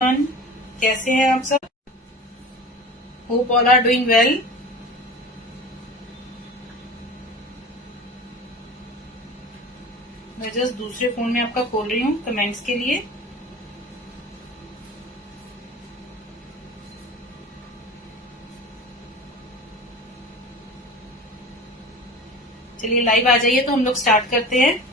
everyone, कैसे हैं आप सब? Hope all are doing well. मैं जस्ट दूसरे फोन में आपका खोल रही हूँ कमेंट्स के लिए। चलिए लाइव आ जाइए तो हम लोग स्टार्ट करते हैं।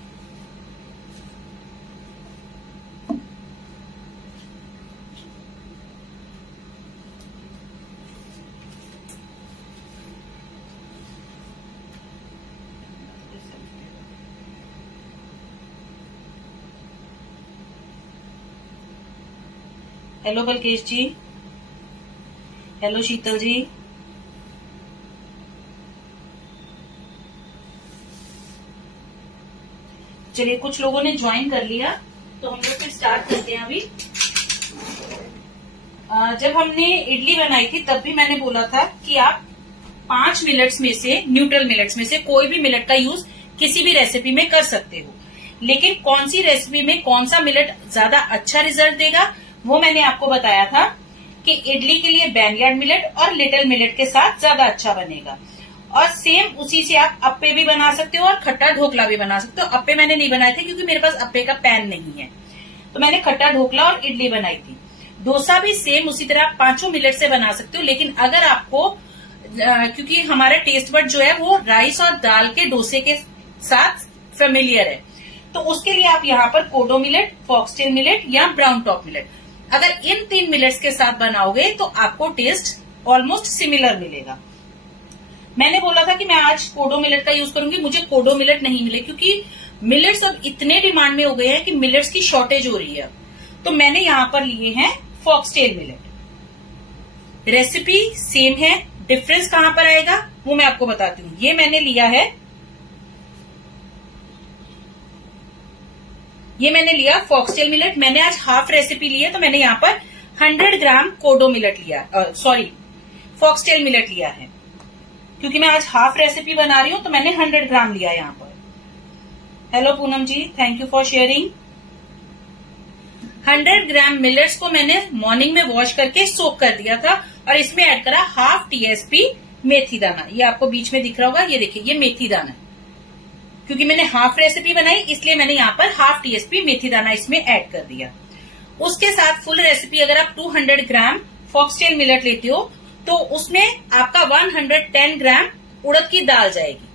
हेलो बलकेश जी, हेलो शीतल जी। चलिए कुछ लोगों ने ज्वाइन कर लिया तो हम लोग फिर स्टार्ट करते हैं। अभी जब हमने इडली बनाई थी तब भी मैंने बोला था कि आप 5 मिलेट्स में से, न्यूट्रल मिलेट्स में से कोई भी मिलेट का यूज किसी भी रेसिपी में कर सकते हो, लेकिन कौन सी रेसिपी में कौन सा मिलेट ज्यादा अच्छा रिजल्ट देगा वो मैंने आपको बताया था कि इडली के लिए बैनयार्ड मिलेट और लिटिल मिलेट के साथ ज्यादा अच्छा बनेगा। और सेम उसी से आप अप्पे भी बना सकते हो और खट्टा ढोकला भी बना सकते हो। अप्पे मैंने नहीं बनाए थे क्योंकि मेरे पास अप्पे का पैन नहीं है, तो मैंने खट्टा ढोकला और इडली बनाई थी। डोसा भी सेम उसी तरह आप 5 मिलेट से बना सकते हो, लेकिन अगर आपको क्योंकि हमारा टेस्ट बड जो है वो राइस और दाल के डोसे के साथ फेमिलियर है, तो उसके लिए आप यहाँ पर कोडो मिलेट, फॉक्सटेल मिलेट या ब्राउन टॉप मिलेट, अगर इन 3 मिलेट्स के साथ बनाओगे तो आपको टेस्ट ऑलमोस्ट सिमिलर मिलेगा। मैंने बोला था कि मैं आज कोडो मिलेट का यूज करूंगी, मुझे कोडो मिलेट नहीं मिले क्योंकि मिलेट्स अब इतने डिमांड में हो गए हैं कि मिलेट्स की शॉर्टेज हो रही है। तो मैंने यहाँ पर लिए हैं फॉक्सटेल मिलेट। रेसिपी सेम है, डिफरेंस कहां पर आएगा वो मैं आपको बताती हूँ। ये मैंने लिया फॉक्सटेल मिलेट। मैंने आज हाफ रेसिपी ली है तो मैंने यहाँ पर 100 ग्राम कोडो मिलेट लिया, फॉक्सटेल मिलेट लिया है क्योंकि मैं आज हाफ रेसिपी बना रही हूं तो मैंने 100 ग्राम लिया यहाँ पर। Hello Poonam ji, thank you for sharing. 100 gram millets को मैंने मॉर्निंग में वॉश करके सोक कर दिया था और इसमें ऐड करा हाफ टीएसपी मेथी दाना। ये आपको बीच में दिख रहा होगा, ये देखिए ये मेथी दाना। क्योंकि मैंने हाफ रेसिपी बनाई इसलिए मैंने यहाँ पर हाफ टीएसपी मेथी दाना इसमें ऐड कर दिया। उसके साथ फुल रेसिपी अगर आप 200 ग्राम फॉक्सटेल मिलेट लेते हो तो उसमें आपका 110 ग्राम उड़द की दाल जाएगी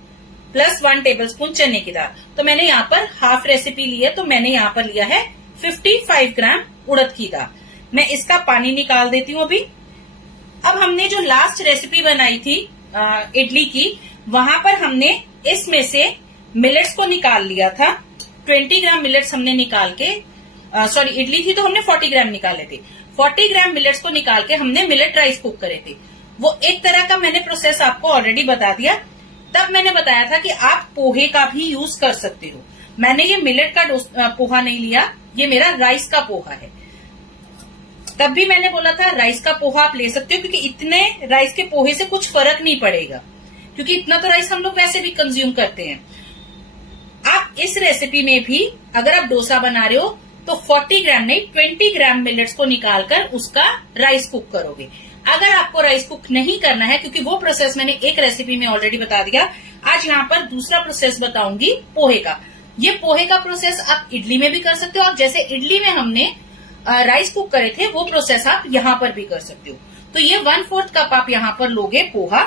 प्लस 1 टेबलस्पून चने की दाल। तो मैंने यहाँ पर हाफ रेसिपी ली है तो मैंने यहाँ पर लिया है 55 ग्राम उड़द की दाल। मैं इसका पानी निकाल देती हूँ अभी। अब हमने जो लास्ट रेसिपी बनाई थी इडली की, वहां पर हमने इसमें से मिलेट्स को निकाल लिया था। 20 ग्राम मिलेट्स हमने निकाल के, इडली थी तो हमने 40 ग्राम निकाले थे। 40 ग्राम मिलेट्स को निकाल के हमने मिलेट राइस कुक करे थे। वो एक तरह का मैंने प्रोसेस आपको ऑलरेडी बता दिया। तब मैंने बताया था कि आप पोहे का भी यूज कर सकते हो। मैंने ये मिलेट का पोहा नहीं लिया, ये मेरा राइस का पोहा है। तब भी मैंने बोला था राइस का पोहा आप ले सकते हो क्योंकि इतने राइस के पोहे से कुछ फर्क नहीं पड़ेगा, क्योंकि इतना तो राइस हम लोग वैसे भी कंज्यूम करते हैं। आप इस रेसिपी में भी अगर आप डोसा बना रहे हो तो 40 ग्राम नहीं 20 ग्राम मिलेट्स को निकालकर उसका राइस कुक करोगे। अगर आपको राइस कुक नहीं करना है, क्योंकि वो प्रोसेस मैंने एक रेसिपी में ऑलरेडी बता दिया, आज यहाँ पर दूसरा प्रोसेस बताऊंगी पोहे का। ये पोहे का प्रोसेस आप इडली में भी कर सकते हो और जैसे इडली में हमने राइस कुक करे थे वो प्रोसेस आप यहाँ पर भी कर सकते हो। तो ये 1/4 कप आप यहाँ पर लोगे पोहा।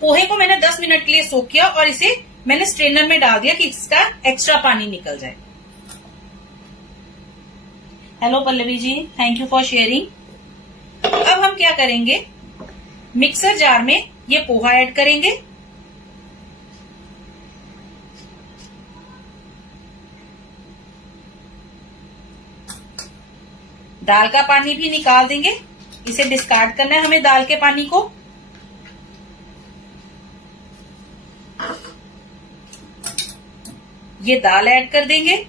पोहे को मैंने 10 मिनट के लिए सोक किया और इसे मैंने स्ट्रेनर में डाल दिया कि इसका एक्स्ट्रा पानी निकल जाए। Hello Pallavi ji, thank you for sharing. अब हम क्या करेंगे, मिक्सर जार में ये पोहा ऐड करेंगे। दाल का पानी भी निकाल देंगे, इसे डिस्कार्ड करना है हमें दाल के पानी को। ये दाल ऐड कर देंगे।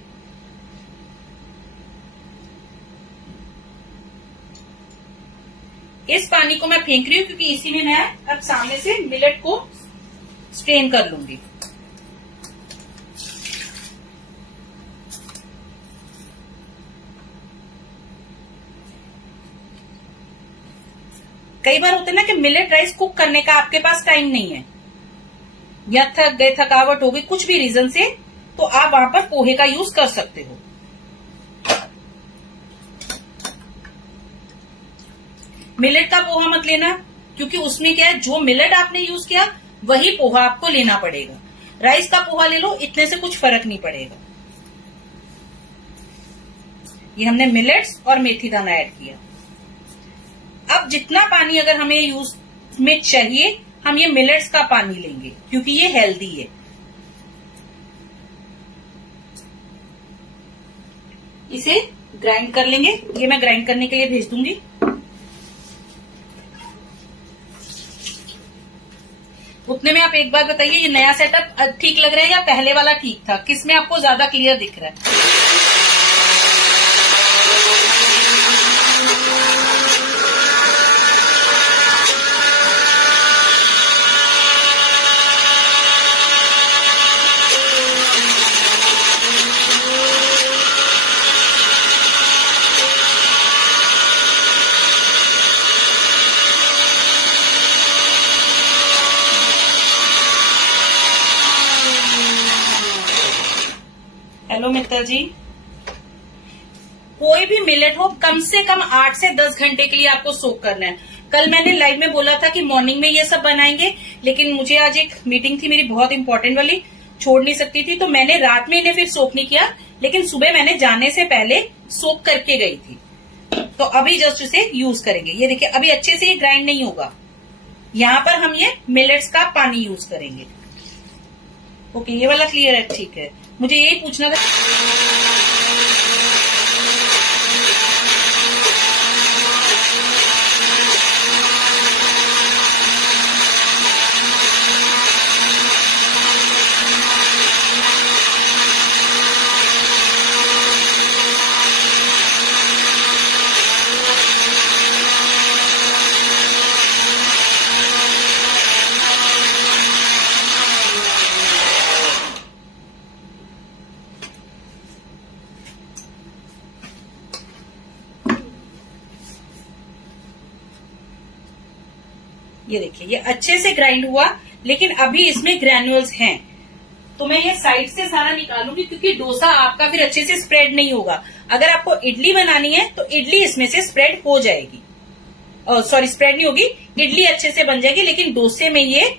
इस पानी को मैं फेंक रही हूं क्योंकि इसी में मैं अब सामने से मिलेट को स्ट्रेन कर लूंगी। कई बार होता है ना कि मिलेट राइस कुक करने का आपके पास टाइम नहीं है, या थक गए, थकावट हो गई, कुछ भी रीजन से, तो आप वहां पर पोहे का यूज कर सकते हो। मिलेट का पोहा मत लेना, क्योंकि उसमें क्या है, जो मिलेट आपने यूज किया वही पोहा आपको लेना पड़ेगा। राइस का पोहा ले लो, इतने से कुछ फर्क नहीं पड़ेगा। ये हमने मिलेट्स और मेथी दाना ऐड किया। अब जितना पानी अगर हमें यूज में चाहिए, हम ये मिलेट्स का पानी लेंगे क्योंकि ये हेल्दी है। इसे ग्राइंड कर लेंगे, ये मैं ग्राइंड करने के लिए भेज दूंगी। उतने में आप एक बार बताइए, ये नया सेटअप ठीक लग रहा है या पहले वाला ठीक था? किसमें आपको ज्यादा क्लियर दिख रहा है? हेलो मित्तल जी, कोई भी मिलेट हो कम से कम 8 से 10 घंटे के लिए आपको सोक करना है। कल मैंने लाइव में बोला था कि मॉर्निंग में ये सब बनाएंगे, लेकिन मुझे आज एक मीटिंग थी मेरी बहुत इंपॉर्टेंट वाली, छोड़ नहीं सकती थी, तो मैंने रात में इन्हें फिर सोक नहीं किया, लेकिन सुबह मैंने जाने से पहले सोक करके गई थी। तो अभी जस्ट इसे यूज करेंगे। ये देखिए अभी अच्छे से ये ग्राइंड नहीं होगा, यहाँ पर हम ये मिलेट्स का पानी यूज करेंगे। ओके, ये वाला क्लियर है, ठीक है। मुझे यही पूछना था। ये देखिए ये अच्छे से ग्राइंड हुआ, लेकिन अभी इसमें ग्रैन्युअल्स हैं, तो मैं ये साइड से सारा निकालूंगी, क्योंकि डोसा आपका फिर अच्छे से स्प्रेड नहीं होगा। अगर आपको इडली बनानी है तो इडली इसमें से स्प्रेड हो जाएगी, सॉरी स्प्रेड नहीं होगी, इडली अच्छे से बन जाएगी, लेकिन डोसे में ये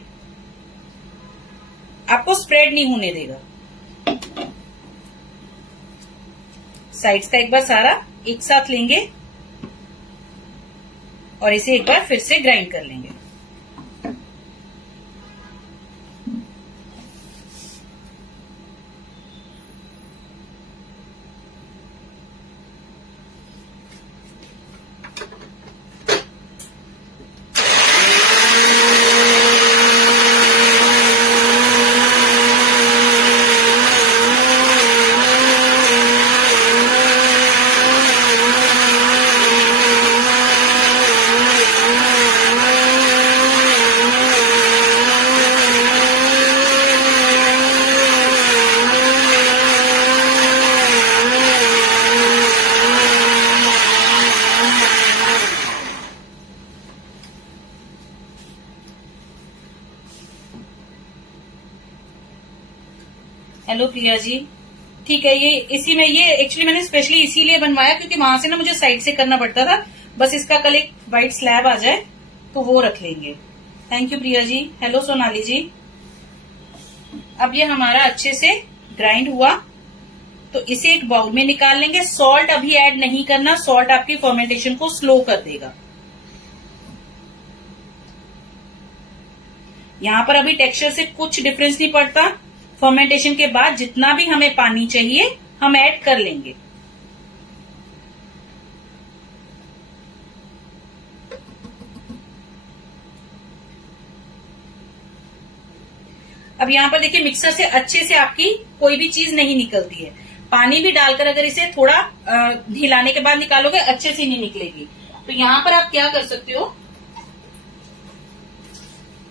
आपको स्प्रेड नहीं होने देगा। साइड्स का एक बार सारा एक साथ लेंगे और इसे एक बार फिर से ग्राइंड कर लेंगे। हेलो प्रिया जी, ठीक है। ये इसी में ये एक्चुअली मैंने स्पेशली इसीलिए बनवाया क्योंकि वहां से ना मुझे साइड से करना पड़ता था। बस इसका कल एक व्हाइट स्लैब आ जाए तो वो रख लेंगे। Thank you Priya ji. Hello Sonali ji. अब ये हमारा अच्छे से ग्राइंड हुआ तो इसे एक बाउल में निकाल लेंगे। सॉल्ट अभी ऐड नहीं करना, सॉल्ट आपकी फर्मेंटेशन को स्लो कर देगा। यहाँ पर अभी टेक्सचर से कुछ डिफरेंस नहीं पड़ता। फर्मेंटेशन के बाद जितना भी हमें पानी चाहिए हम ऐड कर लेंगे। अब यहाँ पर देखिए मिक्सर से अच्छे से आपकी कोई भी चीज नहीं निकलती है। पानी भी डालकर अगर इसे थोड़ा हिलाने के बाद निकालोगे अच्छे से नहीं निकलेगी। तो यहाँ पर आप क्या कर सकते हो,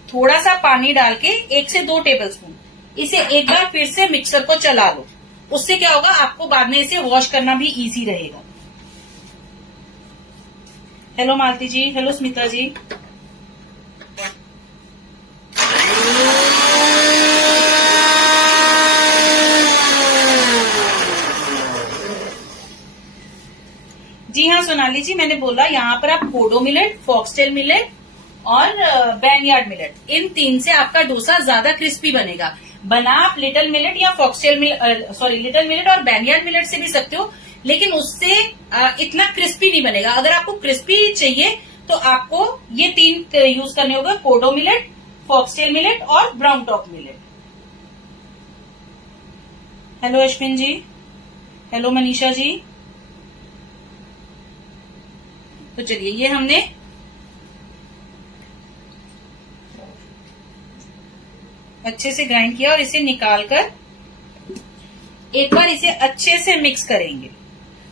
थोड़ा सा पानी डाल के 1 से 2 टेबलस्पून इसे एक बार फिर से मिक्सर को चला लो। उससे क्या होगा, आपको बाद में इसे वॉश करना भी इजी रहेगा। हेलो मालती जी। हेलो स्मिता जी। हाँ सोनाली जी, मैंने बोला यहाँ पर आप कोडो मिलेट, फॉक्सटेल मिलेट और बैनयार्ड मिलेट, इन 3 से आपका डोसा ज्यादा क्रिस्पी बनेगा। बना आप लिटिल मिलेट या फॉक्सटेल लिटिल मिलेट और बैनयार्ड मिलेट से भी सकते हो, लेकिन उससे इतना क्रिस्पी नहीं बनेगा। अगर आपको क्रिस्पी चाहिए तो आपको ये 3 यूज करने होगा, कोडो मिलेट, फॉक्सटेल मिलेट और brown top millet. Hello Ashwin ji, hello Manisha ji. तो चलिए, ये हमने अच्छे से ग्राइंड किया और इसे निकालकर एक बार इसे अच्छे से मिक्स करेंगे।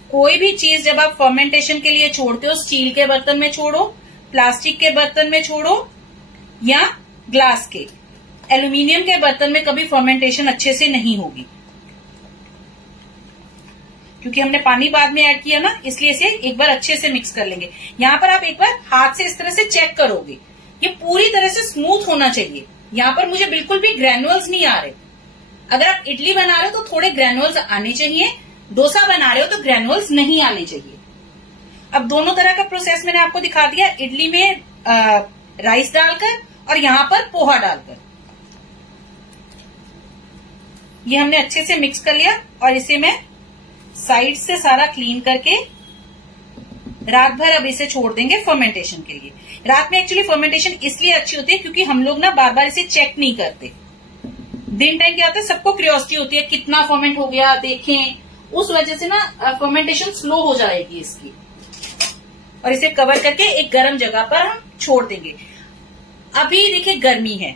कोई भी चीज जब आप फर्मेंटेशन के लिए छोड़ते हो, स्टील के बर्तन में छोड़ो, प्लास्टिक के बर्तन में छोड़ो या ग्लास के, एल्यूमिनियम के बर्तन में कभी फर्मेंटेशन अच्छे से नहीं होगी, क्योंकि हमने पानी बाद में ऐड किया ना, इसलिए इसे एक बार अच्छे से मिक्स कर लेंगे। यहाँ पर आप एक बार हाथ से इस तरह से चेक करोगे, ये पूरी तरह से स्मूथ होना चाहिए। यहाँ पर मुझे बिल्कुल भी ग्रैनुअल्स नहीं आ रहे। अगर आप इडली बना रहे हो तो थोड़े ग्रैनुअल्स आने चाहिए, डोसा बना रहे हो तो ग्रैनुअल्स नहीं आने चाहिए। अब दोनों तरह का प्रोसेस मैंने आपको दिखा दिया, इडली में राइस डालकर और यहाँ पर पोहा डालकर। ये हमने अच्छे से मिक्स कर लिया और इसे मैं साइड से सारा क्लीन करके रात भर अब इसे छोड़ देंगे फर्मेंटेशन के लिए। रात में एक्चुअली फर्मेंटेशन इसलिए अच्छी होती है क्योंकि हम लोग ना बार बार इसे चेक नहीं करते। दिन टाइम क्या होता है, सबको क्यूरियोसिटी होती है कितना फर्मेंट हो गया देखें, उस वजह से ना फर्मेंटेशन स्लो हो जाएगी इसकी। और इसे कवर करके एक गर्म जगह पर हम छोड़ देंगे। अभी देखिए गर्मी है,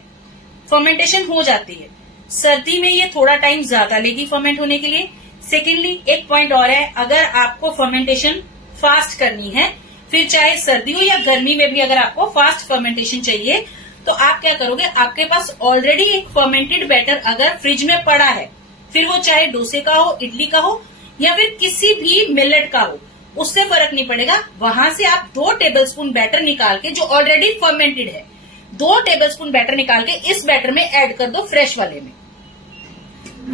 फर्मेंटेशन हो जाती है। सर्दी में ये थोड़ा टाइम ज्यादा लेगी फर्मेंट होने के लिए। सेकेंडली एक पॉइंट और है, अगर आपको फर्मेंटेशन फास्ट करनी है, फिर चाहे सर्दी हो या गर्मी में भी अगर आपको फास्ट फर्मेंटेशन चाहिए, तो आप क्या करोगे, आपके पास ऑलरेडी एक फर्मेंटेड बैटर अगर फ्रिज में पड़ा है, फिर वो चाहे डोसे का हो, इडली का हो या फिर किसी भी मिलेट का हो, उससे फर्क नहीं पड़ेगा। वहां से आप 2 टेबलस्पून बैटर निकाल के, जो ऑलरेडी फर्मेंटेड है, 2 टेबलस्पून बैटर निकाल के इस बैटर में ऐड कर दो, फ्रेश वाले में।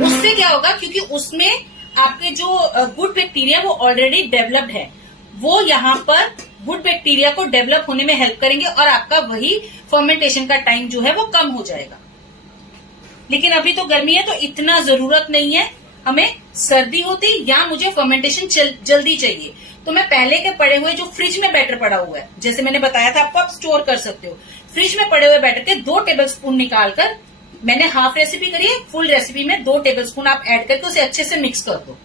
उससे क्या होगा, क्योंकि उसमें आपके जो गुड बैक्टीरिया वो ऑलरेडी डेवलप्ड है, वो यहाँ पर गुड बैक्टीरिया को डेवलप होने में हेल्प करेंगे और आपका वही फर्मेंटेशन का टाइम जो है वो कम हो जाएगा। लेकिन अभी तो गर्मी है तो इतना जरूरत नहीं है। हमें सर्दी होती या मुझे फर्मेंटेशन जल्दी चाहिए तो मैं पहले के पड़े हुए जो फ्रिज में बैटर पड़ा हुआ है, जैसे मैंने बताया था आपको, आप स्टोर कर सकते हो। फ्रिज में पड़े हुए बैटर के 2 टेबलस्पून निकालकर, मैंने हाफ रेसिपी करी है, फुल रेसिपी में 2 टेबलस्पून आप ऐड करके उसे अच्छे से मिक्स कर दो।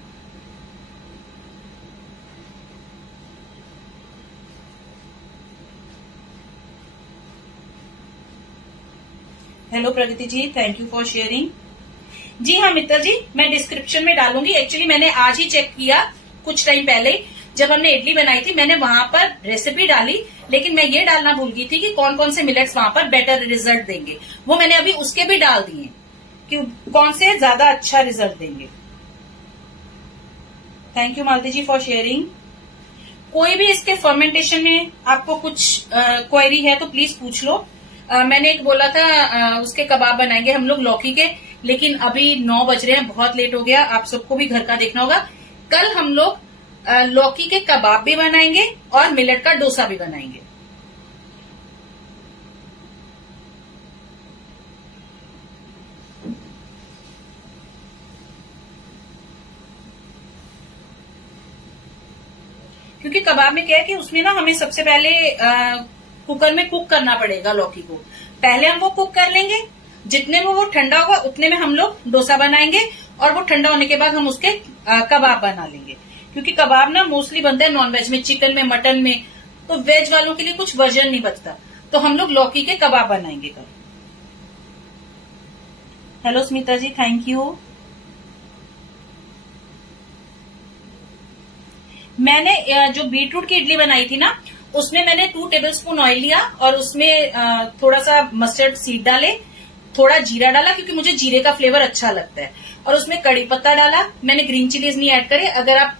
Hello Pragati ji, thank you for sharing. जी हाँ मित्तर जी, मैं डिस्क्रिप्शन में डालूंगी। एक्चुअली मैंने आज ही चेक किया, कुछ टाइम पहले जब हमने इडली बनाई थी, मैंने वहां पर रेसिपी डाली, लेकिन मैं ये डालना भूल गई थी कि कौन कौन से मिलेट्स वहां पर बेटर रिजल्ट देंगे। वो मैंने अभी उसके भी डाल दिए कि कौन से ज्यादा अच्छा रिजल्ट देंगे। Thank you Malati ji for sharing. कोई भी इसके फर्मेंटेशन में आपको कुछ क्वेरी है तो प्लीज पूछ लो। मैंने एक बोला था उसके कबाब बनाएंगे हम लोग लौकी के, लेकिन अभी 9 बज रहे हैं, बहुत लेट हो गया। आप सबको भी घर का देखना होगा। कल हम लोग लौकी के कबाब भी बनाएंगे और मिलेट का डोसा भी बनाएंगे। क्योंकि कबाब में क्या है कि उसमें ना हमें सबसे पहले कुकर में कुक करना पड़ेगा लौकी को। पहले हम वो कुक कर लेंगे, जितने में वो ठंडा होगा उतने में हम लोग डोसा बनाएंगे और वो ठंडा होने के बाद हम उसके कबाब बना लेंगे। क्योंकि कबाब ना मोस्टली बनता है नॉनवेज में, चिकन में, मटन में, तो वेज वालों के लिए कुछ वर्जन नहीं बचता, तो हम लोग लौकी के कबाब बनाएंगे कल। Hello Smita ji, thank you. मैंने जो बीटरूट की इडली बनाई थी ना, उसमें मैंने 2 टेबलस्पून ऑयल लिया और उसमें थोड़ा सा मस्टर्ड सीड डाले, थोड़ा जीरा डाला क्योंकि मुझे जीरे का फ्लेवर अच्छा लगता है, और उसमें कड़ी पत्ता डाला। मैंने ग्रीन चिलीज नहीं ऐड करे, अगर आप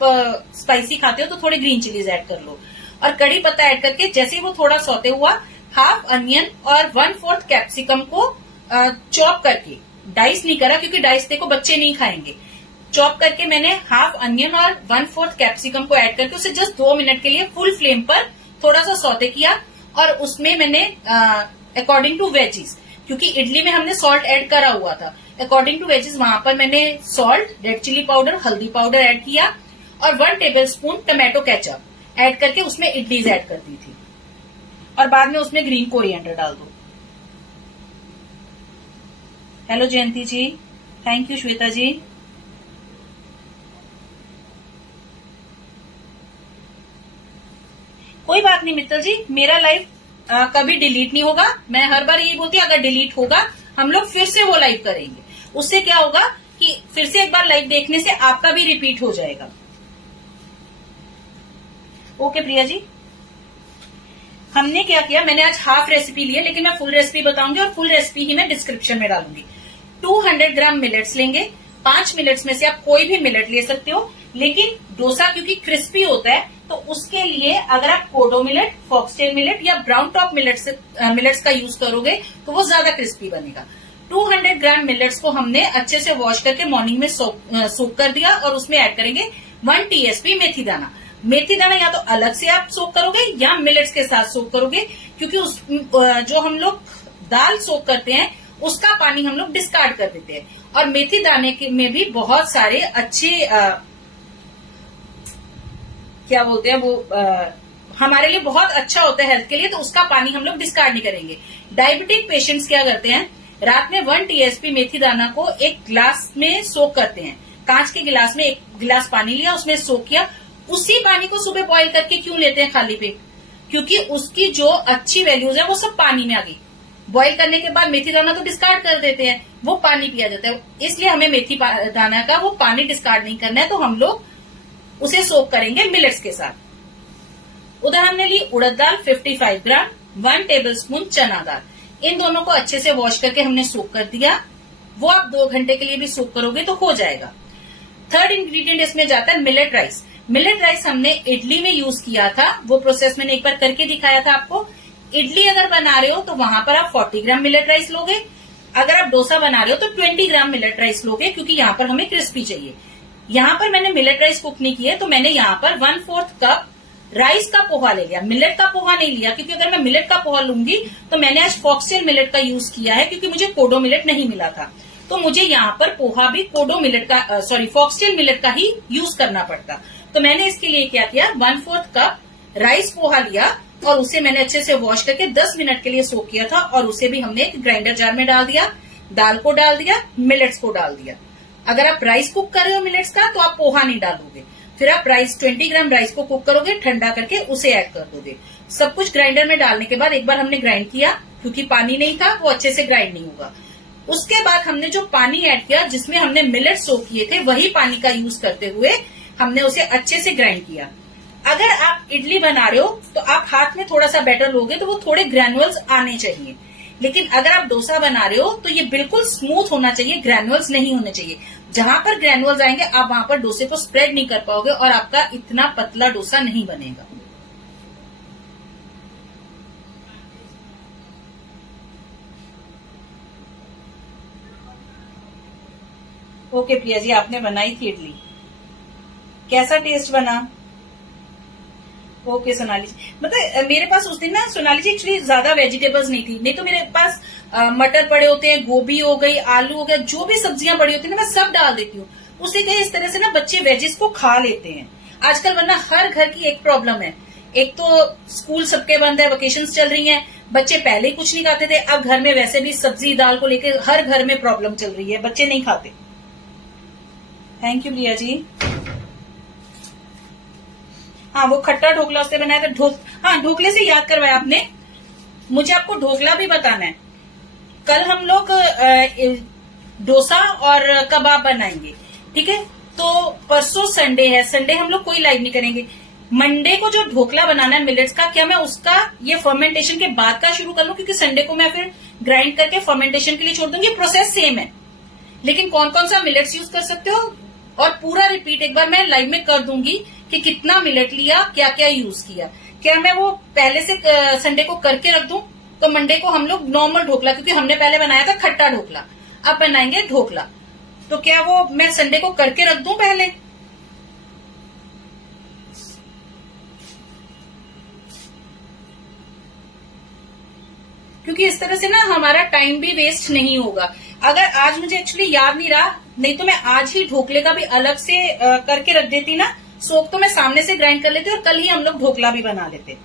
स्पाइसी खाते हो तो थोड़े ग्रीन चिलीज ऐड कर लो। और कड़ी पत्ता ऐड करके जैसे ही वो थोड़ा सौते हुआ, हाफ अनियन और 1/4 कैप्सिकम को चॉप करके, डाइस नहीं करा क्योंकि डाइस देखो बच्चे नहीं खाएंगे, चॉप करके मैंने हाफ अनियन और 1/4 कैप्सिकम को ऐड करके उसे जस्ट 2 मिनट के लिए फुल फ्लेम पर थोड़ा सा सौते किया। और उसमें मैंने अकॉर्डिंग टू वेजीज, क्योंकि इडली में हमने सॉल्ट ऐड करा हुआ था, अकॉर्डिंग टू वेजीज वहां पर मैंने सॉल्ट, रेड चिली पाउडर, हल्दी पाउडर ऐड किया और 1 टेबलस्पून टमाटो केचप ऐड करके उसमें इडलीज ऐड कर दी थी। और बाद में उसमें ग्रीन कोरिएंडर डाल दो। Hello Jayanti ji, thank you Shweta ji. कोई बात नहीं मित्तल जी, मेरा लाइव कभी डिलीट नहीं होगा। मैं हर बार यही बोलती हूँ, अगर डिलीट होगा हम लोग फिर से वो लाइव करेंगे। उससे क्या होगा कि फिर से एक बार लाइव देखने से आपका भी रिपीट हो जाएगा। ओके प्रिया जी, हमने क्या किया, मैंने आज हाफ रेसिपी ली है, लेकिन मैं फुल रेसिपी बताऊंगी और फुल रेसिपी ही मैं डिस्क्रिप्शन में डालूंगी। 200 ग्राम मिलेट्स लेंगे। 5 मिलेट्स में से आप कोई भी मिलेट ले सकते हो, लेकिन डोसा क्योंकि क्रिस्पी होता है तो उसके लिए अगर आप कोडो मिलेट, फॉक्सटेल मिलेट या ब्राउन टॉप मिलेट्स का यूज करोगे तो वो ज्यादा क्रिस्पी बनेगा। 200 ग्राम मिलेट्स को हमने अच्छे से वॉश करके मॉर्निंग में सोक कर दिया और उसमें ऐड करेंगे 1 टीएसपी मेथी दाना। मेथी दाना या तो अलग से आप सोक करोगे या मिलेट्स के साथ सोक करोगे, क्योंकि जो हम लोग दाल सोक करते हैं उसका पानी हम लोग डिस्कार्ड कर देते हैं। और मेथी दाने में भी बहुत सारे अच्छे क्या बोलते हैं वो हमारे लिए बहुत अच्छा होता है हेल्थ के लिए, तो उसका पानी हम लोग डिस्कार्ड नहीं करेंगे। डायबिटिक पेशेंट्स क्या करते हैं, रात में 1 टीएसपी मेथी दाना को एक ग्लास में सोक करते हैं। कांच के गिलास में 1 गिलास पानी लिया, उसमें सोक किया, उसी पानी को सुबह बॉईल करके क्यों लेते हैं खाली पेट, क्योंकि उसकी जो अच्छी वैल्यूज है वो सब पानी में आ गई। बॉईल करने के बाद मेथी दाना तो डिस्कार्ड कर देते हैं, वो पानी पिया जाता है। इसलिए हमें मेथी दाना का वो पानी डिस्कार्ड नहीं करना है, तो हम लोग उसे सोक करेंगे मिलेट्स के साथ। उधर हमने ली उड़द दाल 55 ग्राम, 1 टेबलस्पून चना दाल। इन दोनों को अच्छे से वॉश करके हमने सोक कर दिया। वो आप 2 घंटे के लिए भी सोक करोगे तो हो जाएगा। थर्ड इंग्रेडिएंट इसमें जाता है मिलेट राइस। मिलेट राइस हमने इडली में यूज किया था, वो प्रोसेस मैंने एक बार करके दिखाया था आपको। इडली अगर बना रहे हो तो वहां पर आप 40 ग्राम मिलेट राइस लोगे। अगर आप डोसा बना रहे हो तो 20 ग्राम मिलेट राइस लोगे, क्योंकि यहाँ पर हमें क्रिस्पी चाहिए। यहाँ पर मैंने मिलेट राइस कुक नहीं किया, तो मैंने यहाँ पर 1/4 कप राइस का पोहा ले लिया, मिलेट का पोहा नहीं लिया, क्योंकि अगर मैं मिलेट का पोहा लूंगी तो मैंने आज फॉक्सटेल मिलेट का यूज किया है, क्योंकि मुझे कोडो मिलेट नहीं मिला था। तो मुझे यहाँ पर पोहा भी कोडो मिलेट का फॉक्सटेल मिलेट का ही यूज करना पड़ता। तो मैंने इसके लिए क्या किया, 1/4 कप राइस पोहा लिया और उसे मैंने अच्छे से वॉश करके 10 मिनट के लिए सोक किया था, और उसे भी हमने एक ग्राइंडर जार में डाल दिया। दाल को डाल दिया, मिलेट्स को डाल दिया। अगर आप राइस कुक कर रहे हो मिलेट्स का तो आप पोहा नहीं डालोगे, फिर आप 20 ग्राम राइस को कुक करोगे, ठंडा करके उसे ऐड कर दोगे। सब कुछ ग्राइंडर में डालने के बाद एक बार हमने ग्राइंड किया, क्योंकि पानी नहीं था वो अच्छे से ग्राइंड नहीं होगा। उसके बाद हमने जो पानी ऐड किया जिसमें हमने मिलेट सोक किए थे, वही पानी का यूज करते हुए हमने उसे अच्छे से ग्राइंड किया। अगर आप इडली बना रहे हो तो आप हाथ में थोड़ा सा बैटर लोगे तो वो थोड़े ग्रैनुअल्स आने चाहिए, लेकिन अगर आप डोसा बना रहे हो तो ये बिल्कुल स्मूथ होना चाहिए, ग्रैनुअल्स नहीं होने चाहिए। जहां पर ग्रैनुअल्स आएंगे आप वहां पर डोसे को स्प्रेड नहीं कर पाओगे और आपका इतना पतला डोसा नहीं बनेगा। ओके प्रिया जी, आपने बनाई थी इडली, कैसा टेस्ट बना? ओके सोनाली जी, मतलब मेरे पास उस दिन ना सोनाली जी एक्चुअली ज्यादा वेजिटेबल्स नहीं थी, नहीं तो मेरे पास मटर पड़े होते हैं, गोभी हो गई, आलू हो गया, जो भी सब्जियां पड़ी होती है ना मैं सब डाल देती हूँ। उसे क्या इस तरह से ना बच्चे वेजिस को खा लेते हैं आजकल, वरना हर घर की एक प्रॉब्लम है। एक तो स्कूल सबके बंद है, वेकेशंस चल रही हैं, बच्चे पहले ही कुछ नहीं खाते थे, अब घर में वैसे भी सब्जी दाल को लेकर हर घर में प्रॉब्लम चल रही है, बच्चे नहीं खाते। थैंक यू प्रिया जी। हाँ, वो खट्टा ढोकला उससे बनाया था। हाँ, ढोकले से याद करवाया आपने, मुझे आपको ढोकला भी बताना है। कल हम लोग डोसा और कबाब बनाएंगे, ठीक है? तो परसों संडे है, संडे हम लोग कोई लाइव नहीं करेंगे। मंडे को जो ढोकला बनाना है मिलेट्स का, क्या मैं उसका ये फर्मेंटेशन के बाद का शुरू कर लूं? क्योंकि संडे को मैं फिर ग्राइंड करके फर्मेंटेशन के लिए छोड़ दूंगी। प्रोसेस सेम है, लेकिन कौन कौन सा मिलेट्स यूज कर सकते हो और पूरा रिपीट एक बार मैं लाइव में कर दूंगी कि कितना मिलेट लिया, क्या क्या यूज किया। क्या मैं वो पहले से संडे को करके रख दूं? तो मंडे को हम लोग नॉर्मल ढोकला, क्योंकि हमने पहले बनाया था खट्टा ढोकला, अब बनाएंगे ढोकला। तो क्या वो मैं संडे को करके रख दूं पहले? क्योंकि इस तरह से ना हमारा टाइम भी वेस्ट नहीं होगा। अगर आज मुझे एक्चुअली याद नहीं रहा, नहीं तो मैं आज ही ढोकले का भी अलग से करके रख देती ना। सोक तो मैं सामने से ग्राइंड कर लेती और कल ही हम लोग ढोकला भी बना लेते।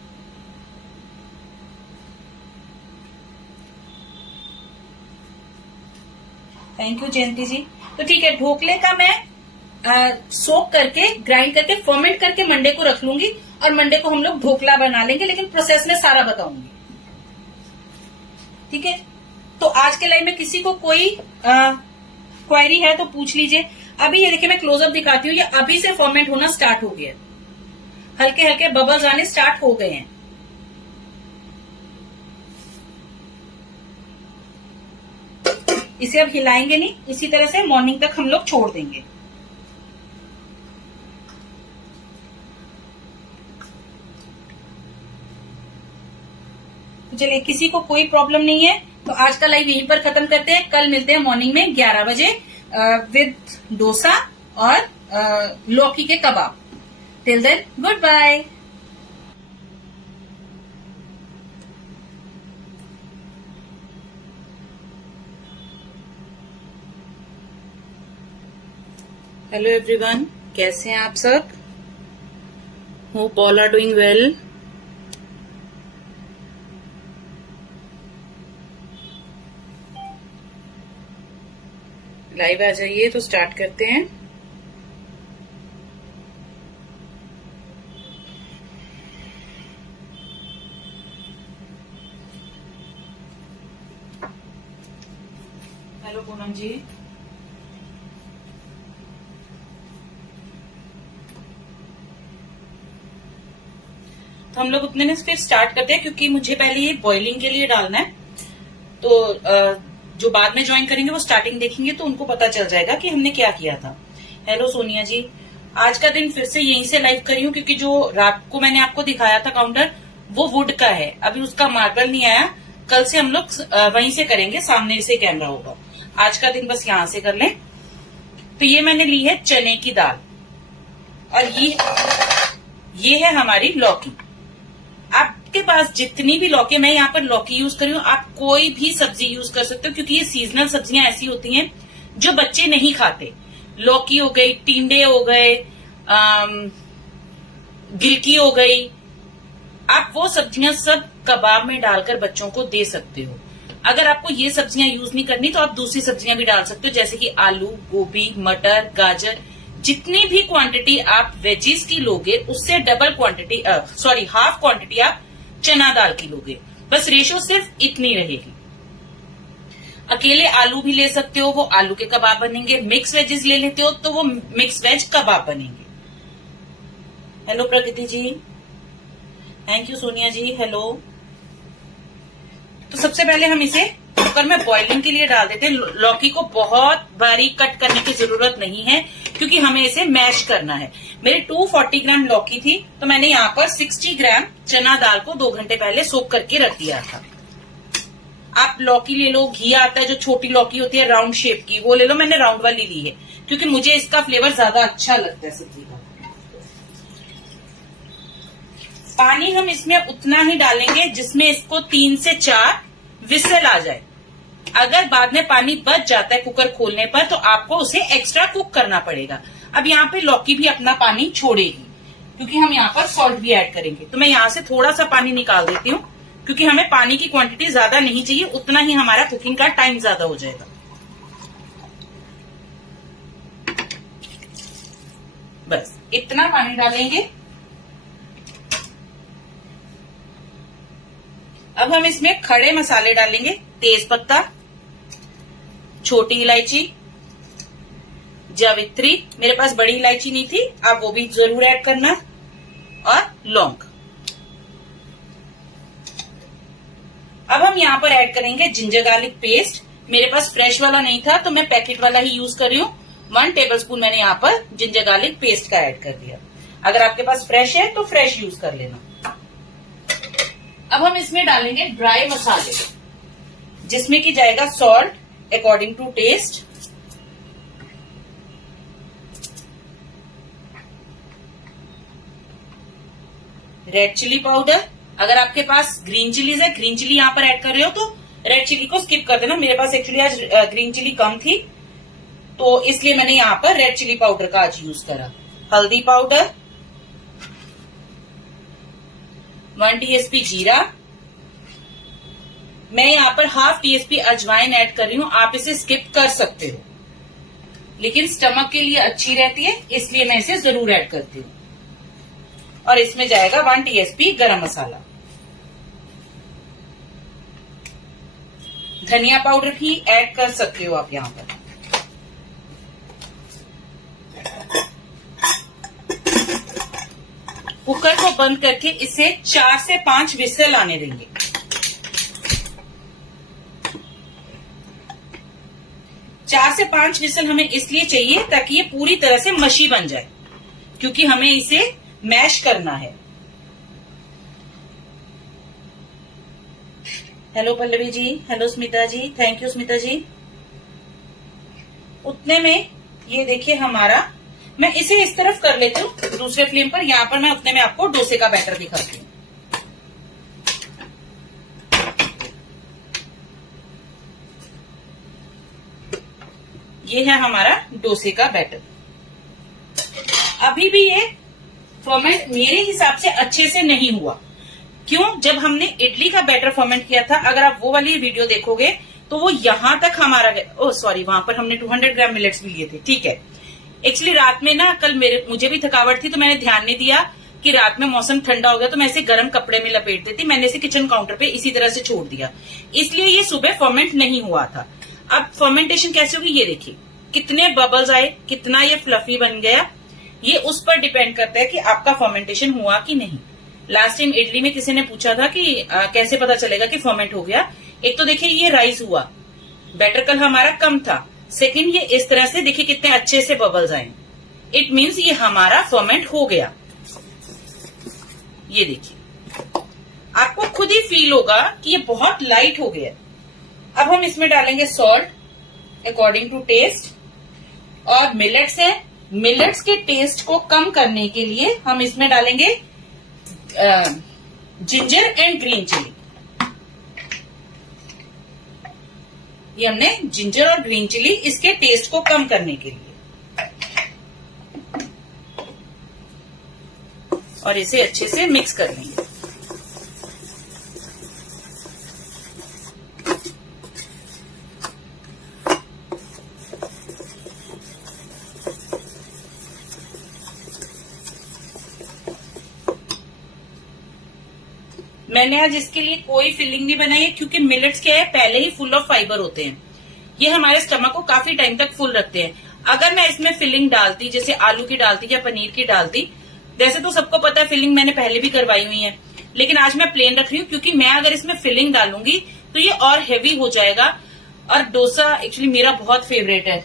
थैंक यू जयंती जी। तो ठीक है, ढोकले का मैं सोक करके ग्राइंड करके फर्मेंट करके मंडे को रख लूंगी और मंडे को हम लोग ढोकला बना लेंगे, लेकिन प्रोसेस में सारा बताऊंगी। ठीक है, तो आज के लाइव में किसी को कोई क्वेरी है तो पूछ लीजिए। अभी ये देखिए मैं क्लोजअप दिखाती हूँ, ये अभी से फर्मेंट होना स्टार्ट हो गया, हल्के हल्के बबल्स आने स्टार्ट हो गए हैं। इसे अब हिलाएंगे नहीं, इसी तरह से मॉर्निंग तक हम लोग छोड़ देंगे। तो चलिए, किसी को कोई प्रॉब्लम नहीं है तो आज का लाइव यहीं पर खत्म करते हैं। कल मिलते हैं मॉर्निंग में 11 बजे विद डोसा और लौकी के कबाब। Till then, goodbye. Hello everyone, कैसे हैं आप सब? Hope all are doing well. Live आ जाइए तो स्टार्ट करते हैं। हेलो पूनम जी। तो हम लोग उतने में फिर स्टार्ट करते हैं, क्योंकि मुझे पहले ये बॉइलिंग के लिए डालना है। तो जो बाद में ज्वाइन करेंगे वो स्टार्टिंग देखेंगे तो उनको पता चल जाएगा कि हमने क्या किया था। हेलो सोनिया जी, आज का दिन फिर से यहीं से लाइव करी हूँ, क्योंकि जो रात को मैंने आपको दिखाया था काउंटर, वो वुड का है, अभी उसका मार्बल नहीं आया। कल से हम लोग वहीं से करेंगे, सामने से कैमरा होगा। आज का दिन बस यहाँ से कर लें। तो ये मैंने ली है चने की दाल, और ये है हमारी लौकी। आपके पास जितनी भी लौकी, मैं यहाँ पर लौकी यूज कर रही हूँ, आप कोई भी सब्जी यूज कर सकते हो, क्योंकि ये सीजनल सब्जियां ऐसी होती हैं जो बच्चे नहीं खाते। लौकी हो गई, टिंडे हो गए, गिलकी हो गई, आप वो सब्जियां सब कबाब में डालकर बच्चों को दे सकते हो। अगर आपको ये सब्जियां यूज नहीं करनी तो आप दूसरी सब्जियां भी डाल सकते हो, जैसे कि आलू, गोभी, मटर, गाजर। जितनी भी क्वांटिटी आप वेजीज की लोगे उससे डबल क्वांटिटी, हाफ क्वांटिटी आप चना दाल की लोगे। बस रेशो सिर्फ इतनी रहेगी। अकेले आलू भी ले सकते हो, वो आलू के कबाब बनेंगे। मिक्स वेजेस ले लेते हो तो वो मिक्स वेज कबाब बनेंगे। Hello Prakriti ji, thank you Sonia ji, hello. तो सबसे पहले हम इसे कुकर में बॉइलिंग के लिए डाल देते हैं। लौकी को बहुत बारीक कट करने की जरूरत नहीं है, क्योंकि हमें इसे मैश करना है। मेरे 240 ग्राम लौकी थी, तो मैंने यहाँ पर 60 ग्राम चना दाल को 2 घंटे पहले सोक करके रख दिया था। आप लौकी ले लो, घी आता है जो छोटी लौकी होती है राउंड शेप की, वो ले लो। मैंने राउंड वाली ली है, क्योंकि मुझे इसका फ्लेवर ज्यादा अच्छा लगता है सब्जी का। पानी हम इसमें उतना ही डालेंगे जिसमें इसको 3 से 4 विसल आ जाए। अगर बाद में पानी बच जाता है कुकर खोलने पर, तो आपको उसे एक्स्ट्रा कुक करना पड़ेगा। अब यहाँ पे लौकी भी अपना पानी छोड़ेगी, क्योंकि हम यहाँ पर सॉल्ट भी ऐड करेंगे। तो मैं यहाँ से थोड़ा सा पानी निकाल देती हूँ, क्योंकि हमें पानी की क्वांटिटी ज्यादा नहीं चाहिए, उतना ही हमारा कुकिंग का टाइम ज्यादा हो जाएगा। बस इतना पानी डालेंगे। अब हम इसमें खड़े मसाले डालेंगे। तेज पत्ता, छोटी इलायची, जावित्री, मेरे पास बड़ी इलायची नहीं थी, आप वो भी जरूर ऐड करना, और लौंग। अब हम यहाँ पर ऐड करेंगे जिंजर गार्लिक पेस्ट। मेरे पास फ्रेश वाला नहीं था तो मैं पैकेट वाला ही यूज कर रही हूँ। 1 टेबलस्पून मैंने यहाँ पर जिंजर गार्लिक पेस्ट का ऐड कर दिया। अगर आपके पास फ्रेश है तो फ्रेश यूज कर लेना। अब हम इसमें डालेंगे ड्राई मसाले, जिसमें की जाएगा salt according to taste, red chili powder. अगर आपके पास ग्रीन चिलीज है, ग्रीन चिली यहाँ पर ऐड कर रहे हो तो रेड चिली को स्किप कर देना। मेरे पास एक्चुअली आज ग्रीन चिली कम थी तो इसलिए मैंने यहाँ पर रेड चिली पाउडर का आज यूज करा। हल्दी पाउडर, 1 टीएसपी जीरा, मैं यहाँ पर हाफ टीएसपी अजवाइन ऐड कर रही हूँ। आप इसे स्किप कर सकते हो, लेकिन स्टमक के लिए अच्छी रहती है इसलिए मैं इसे जरूर ऐड करती हूँ। और इसमें जाएगा 1 टीएसपी गरम मसाला। धनिया पाउडर भी ऐड कर सकते हो आप यहाँ पर। कुकर को बंद करके इसे 4 से 5 विसल आने देंगे। 4 से 5 विसल हमें इसलिए चाहिए ताकि ये पूरी तरह से मशी बन जाए, क्योंकि हमें इसे मैश करना है। Hello Pallavi ji, hello Smita ji, thank you Smita ji. उतने में ये देखिए हमारा, मैं इसे इस तरफ कर लेती हूँ दूसरे फ्लेम पर। यहाँ पर मैं उतने में आपको डोसे का बैटर दिखाती हूँ। ये है हमारा डोसे का बैटर। अभी भी ये फर्मेंट मेरे हिसाब से अच्छे से नहीं हुआ। क्यों? जब हमने इडली का बैटर फर्मेंट किया था, अगर आप वो वाली वीडियो देखोगे तो वो यहां तक हमारा, ओ सॉरी, वहां पर हमने 200 ग्राम मिलेट्स भी लिए थे, ठीक है। एक्चुअली रात में ना कल मुझे भी थकावट थी तो मैंने ध्यान नहीं दिया कि रात में मौसम ठंडा हो गया तो मैं इसे गर्म कपड़े में लपेट देती। मैंने इसे किचन काउंटर पे इसी तरह से छोड़ दिया, इसलिए ये सुबह फर्मेंट नहीं हुआ था। अब फर्मेंटेशन कैसे होगी ये देखिए, कितने बबल्स आए, कितना ये फ्लफी बन गया। ये उस पर डिपेंड करता है कि आपका फर्मेंटेशन हुआ कि नहीं। लास्ट टाइम इडली में किसी ने पूछा था कि कैसे पता चलेगा कि फर्मेंट हो गया। एक तो देखिए ये राइस हुआ, बैटर कल हमारा कम था। सेकंड, ये इस तरह से देखिए कितने अच्छे से बबल्स आए, इट मीन्स ये हमारा फर्मेंट हो गया। ये देखिए आपको खुद ही फील होगा कि ये बहुत लाइट हो गया। अब हम इसमें डालेंगे सॉल्ट अकॉर्डिंग टू टेस्ट, और मिलेट्स है, मिलेट्स के टेस्ट को कम करने के लिए हम इसमें डालेंगे जिंजर एंड ग्रीन चिली। ये हमने जिंजर और ग्रीन चिली इसके टेस्ट को कम करने के लिए, और इसे अच्छे से मिक्स कर लेंगे। मैंने आज इसके लिए कोई फिलिंग नहीं बनाई है, क्योंकि मिलेट्स क्या है, पहले ही फुल ऑफ फाइबर होते हैं। ये हमारे स्टमक को काफी टाइम तक फुल रखते हैं। अगर मैं इसमें फिलिंग डालती, जैसे आलू की डालती या पनीर की डालती, वैसे तो सबको पता है फिलिंग मैंने पहले भी करवाई हुई है, लेकिन आज मैं प्लेन रख रही हूँ क्योंकि मैं अगर इसमें फिलिंग डालूंगी तो ये और हेवी हो जाएगा। और डोसा एक्चुअली मेरा बहुत फेवरेट है।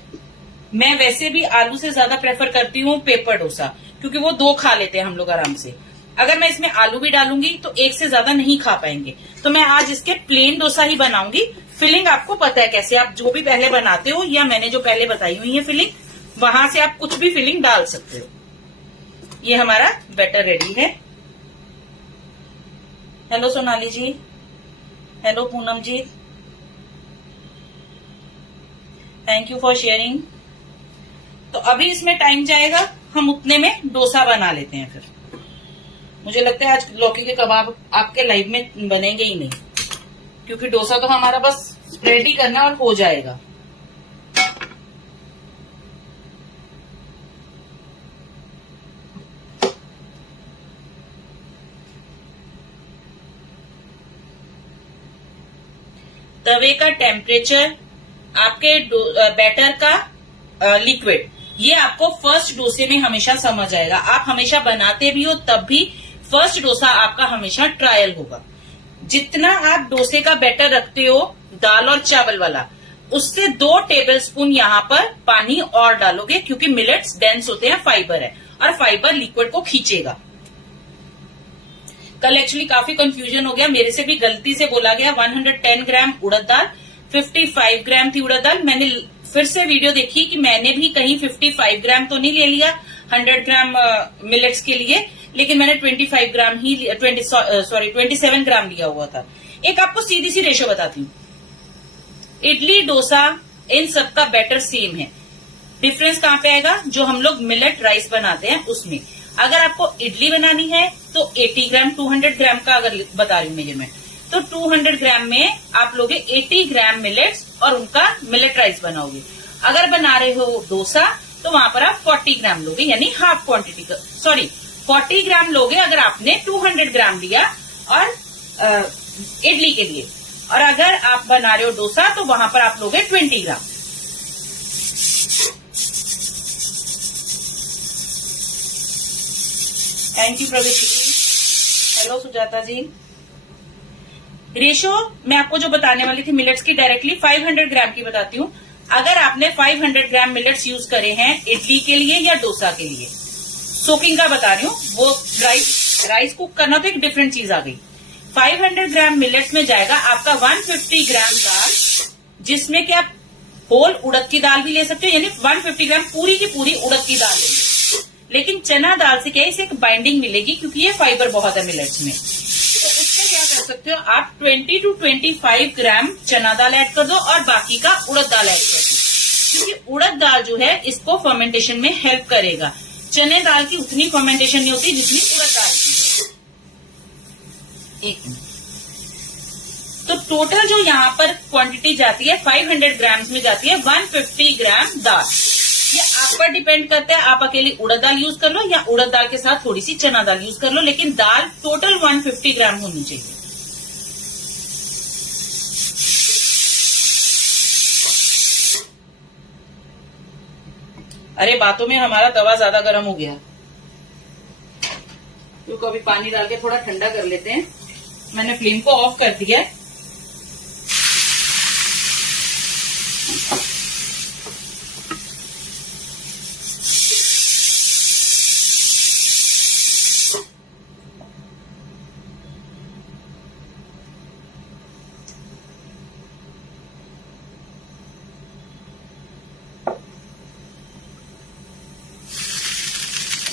मैं वैसे भी आलू से ज्यादा प्रेफर करती हूँ पेपर डोसा, क्योंकि वो 2 खा लेते हैं हम लोग आराम से। अगर मैं इसमें आलू भी डालूंगी तो 1 से ज्यादा नहीं खा पाएंगे, तो मैं आज इसके प्लेन डोसा ही बनाऊंगी। फिलिंग आपको पता है कैसे, आप जो भी पहले बनाते हो या मैंने जो पहले बताई हुई है फिलिंग, वहां से आप कुछ भी फिलिंग डाल सकते हो। ये हमारा बैटर रेडी है। Hello Sonali ji, hello Poonam ji, thank you for sharing. तो अभी इसमें टाइम जाएगा, हम उतने में डोसा बना लेते हैं। फिर मुझे लगता है आज लौकी के कबाब आपके लाइव में बनेंगे ही नहीं, क्योंकि डोसा तो हमारा बस रेडी करना और हो जाएगा। तवे का टेम्परेचर, आपके बैटर का लिक्विड, ये आपको फर्स्ट डोसे में हमेशा समझ आएगा। आप हमेशा बनाते भी हो तब भी फर्स्ट डोसा आपका हमेशा ट्रायल होगा। जितना आप डोसे का बैटर रखते हो दाल और चावल वाला, उससे 2 टेबलस्पून यहाँ पर पानी और डालोगे, क्योंकि मिलेट्स डेंस होते हैं, फाइबर है, और फाइबर लिक्विड को खींचेगा। कल एक्चुअली काफी कंफ्यूजन हो गया, मेरे से भी गलती से बोला गया 110 ग्राम उड़द दाल, 55 ग्राम थी उड़द दाल। मैंने फिर से वीडियो देखी कि मैंने भी कहीं 55 ग्राम तो नहीं ले लिया 100 ग्राम मिलेट्स के लिए, लेकिन मैंने 25 ग्राम ही 27 ग्राम लिया हुआ था। एक आपको सीधी सी रेशो बताती हूँ, इडली डोसा इन सबका बैटर सेम है। डिफरेंस कहाँ पे आएगा, जो हम लोग मिलेट राइस बनाते हैं उसमें। अगर आपको इडली बनानी है तो 80 ग्राम 200 ग्राम का अगर बता रही हूँ मेजरमेंट, तो 200 ग्राम में आप लोगे 80 ग्राम मिलेट्स और उनका मिलेट राइस बनाओगे। अगर बना रहे हो डोसा तो वहां पर आप 40 ग्राम लोगे, यानी हाफ क्वांटिटी का, 40 ग्राम लोगे अगर आपने 200 ग्राम लिया और इडली के लिए। और अगर आप बना रहे हो डोसा तो वहां पर आप लोगे 20 gram. Thank you Pragati ji, hello Sujata ji. Ratio मैं आपको जो बताने वाली थी मिलेट्स की, डायरेक्टली 500 ग्राम की बताती हूँ। अगर आपने 500 ग्राम मिलेट्स यूज करे हैं इडली के लिए या डोसा के लिए, सोकिंग का बता रही हूँ, वो राइस कुक करना तो एक डिफरेंट चीज आ गई। 500 ग्राम मिलेट्स में जाएगा आपका 150 ग्राम दाल, जिसमें कि आप होल उड़द की दाल भी ले सकते हो, यानी 150 ग्राम पूरी की पूरी उड़द की दाल लेंगे। लेकिन चना दाल से क्या है, इसे एक बाइंडिंग मिलेगी क्योंकि ये फाइबर बहुत है मिलेट्स में। तो उसमें क्या कर सकते हो आप, 20 to 25 ग्राम चना दाल ऐड कर दो और बाकी का उड़द दाल ऐड कर दो, क्योंकि उड़द दाल जो है इसको फर्मेंटेशन में हेल्प करेगा। चने दाल की उतनी फर्मेंटेशन नहीं होती जितनी उड़द दाल की है। एक मिनट, तो टोटल जो यहाँ पर क्वांटिटी जाती है 500 ग्राम में जाती है 150 ग्राम दाल। ये आप पर डिपेंड करता है, आप अकेली उड़द दाल यूज कर लो या उड़द दाल के साथ थोड़ी सी चना दाल यूज कर लो, लेकिन दाल टोटल 150 ग्राम होनी चाहिए। अरे बातों में हमारा तवा ज्यादा गर्म हो गया, क्योंकि अभी पानी डाल के थोड़ा ठंडा कर लेते हैं। मैंने फ्लेम को ऑफ कर दिया है।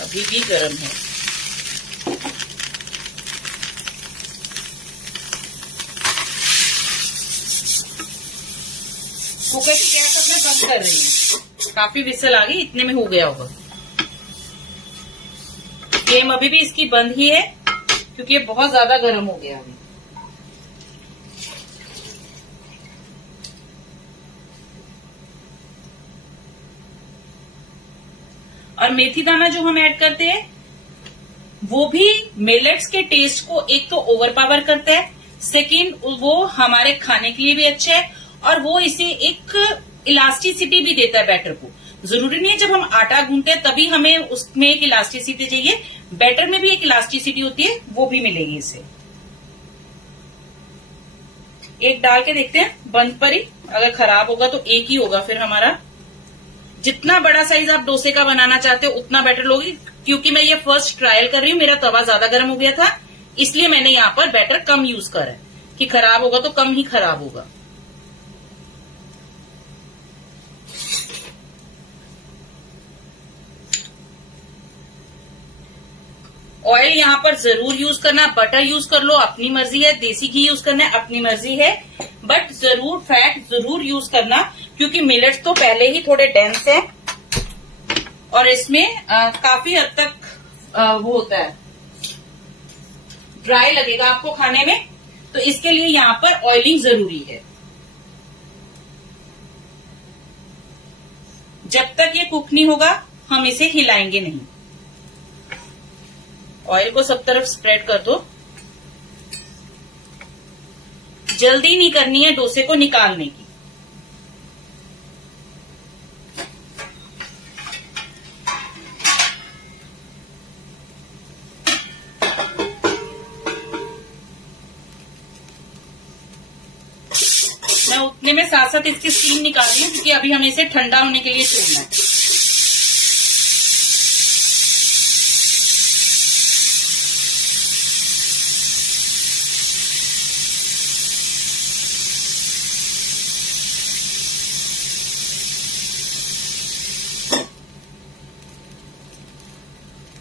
अभी भी गर्म है। कुकर की गैस अपना बंद कर रही है, काफी विसल आ गई, इतने में हो गया होगा। फ्लेम अभी भी इसकी बंद ही है क्योंकि ये बहुत ज्यादा गर्म हो गया अभी। और मेथी दाना जो हम ऐड करते हैं वो भी मिलेट्स के टेस्ट को एक तो ओवर पावर करता है, सेकंड वो हमारे खाने के लिए भी अच्छा है, और वो इसे एक इलास्टिसिटी भी देता है बैटर को। जरूरी नहीं है जब हम आटा गूंथते हैं तभी हमें उसमें एक इलास्टिसिटी चाहिए, बैटर में भी एक इलास्टिसिटी होती है, वो भी मिलेगी इससे। एक डाल के देखते हैं बंद पर ही, अगर खराब होगा तो एक ही होगा फिर हमारा। जितना बड़ा साइज आप डोसे का बनाना चाहते हो उतना बैटर लोगी, क्योंकि मैं ये फर्स्ट ट्रायल कर रही हूँ, मेरा तवा ज्यादा गर्म हो गया था, इसलिए मैंने यहाँ पर बैटर कम यूज करा है कि खराब होगा तो कम ही खराब होगा। ऑयल यहाँ पर जरूर यूज करना, बटर यूज कर लो अपनी मर्जी है, देसी घी यूज करना है अपनी मर्जी है, बट जरूर फैट जरूर यूज करना, क्योंकि मिलेट्स तो पहले ही थोड़े डेंस है और इसमें काफी हद तक वो होता है, ड्राई लगेगा आपको खाने में, तो इसके लिए यहाँ पर ऑयलिंग जरूरी है। जब तक ये कुक नहीं होगा हम इसे हिलाएंगे नहीं। ऑयल को सब तरफ स्प्रेड कर दो, जल्दी नहीं करनी है डोसे को निकालने की। मैं उतने में साथ साथ इसकी स्टीम निकाल रही हूँ, क्योंकि अभी हमें इसे ठंडा होने के लिए छोड़ना है।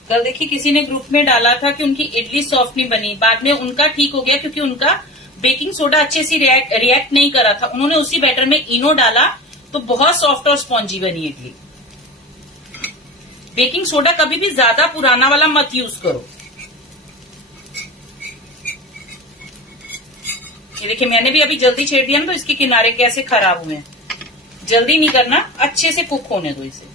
कल देखिए किसी ने ग्रुप में डाला था कि उनकी इडली सॉफ्ट नहीं बनी, बाद में उनका ठीक हो गया क्योंकि उनका बेकिंग सोडा अच्छे से रिएक्ट नहीं करा था। उन्होंने उसी बैटर में इनो डाला तो बहुत सॉफ्ट और स्पॉन्जी बनी इडली। बेकिंग सोडा कभी भी ज्यादा पुराना वाला मत यूज करो। ये देखिए मैंने भी अभी जल्दी छेड़ दिया ना तो इसके किनारे कैसे खराब हुए हैं। जल्दी नहीं करना, अच्छे से कुक होने दो इसे।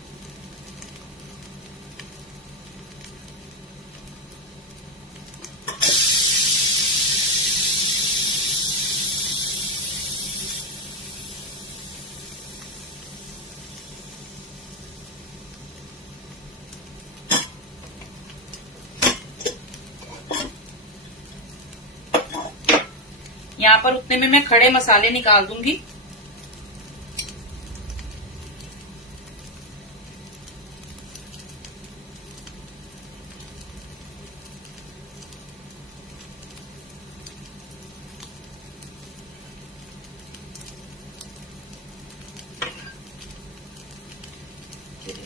यहाँ पर उतने में मैं खड़े मसाले निकाल दूंगी।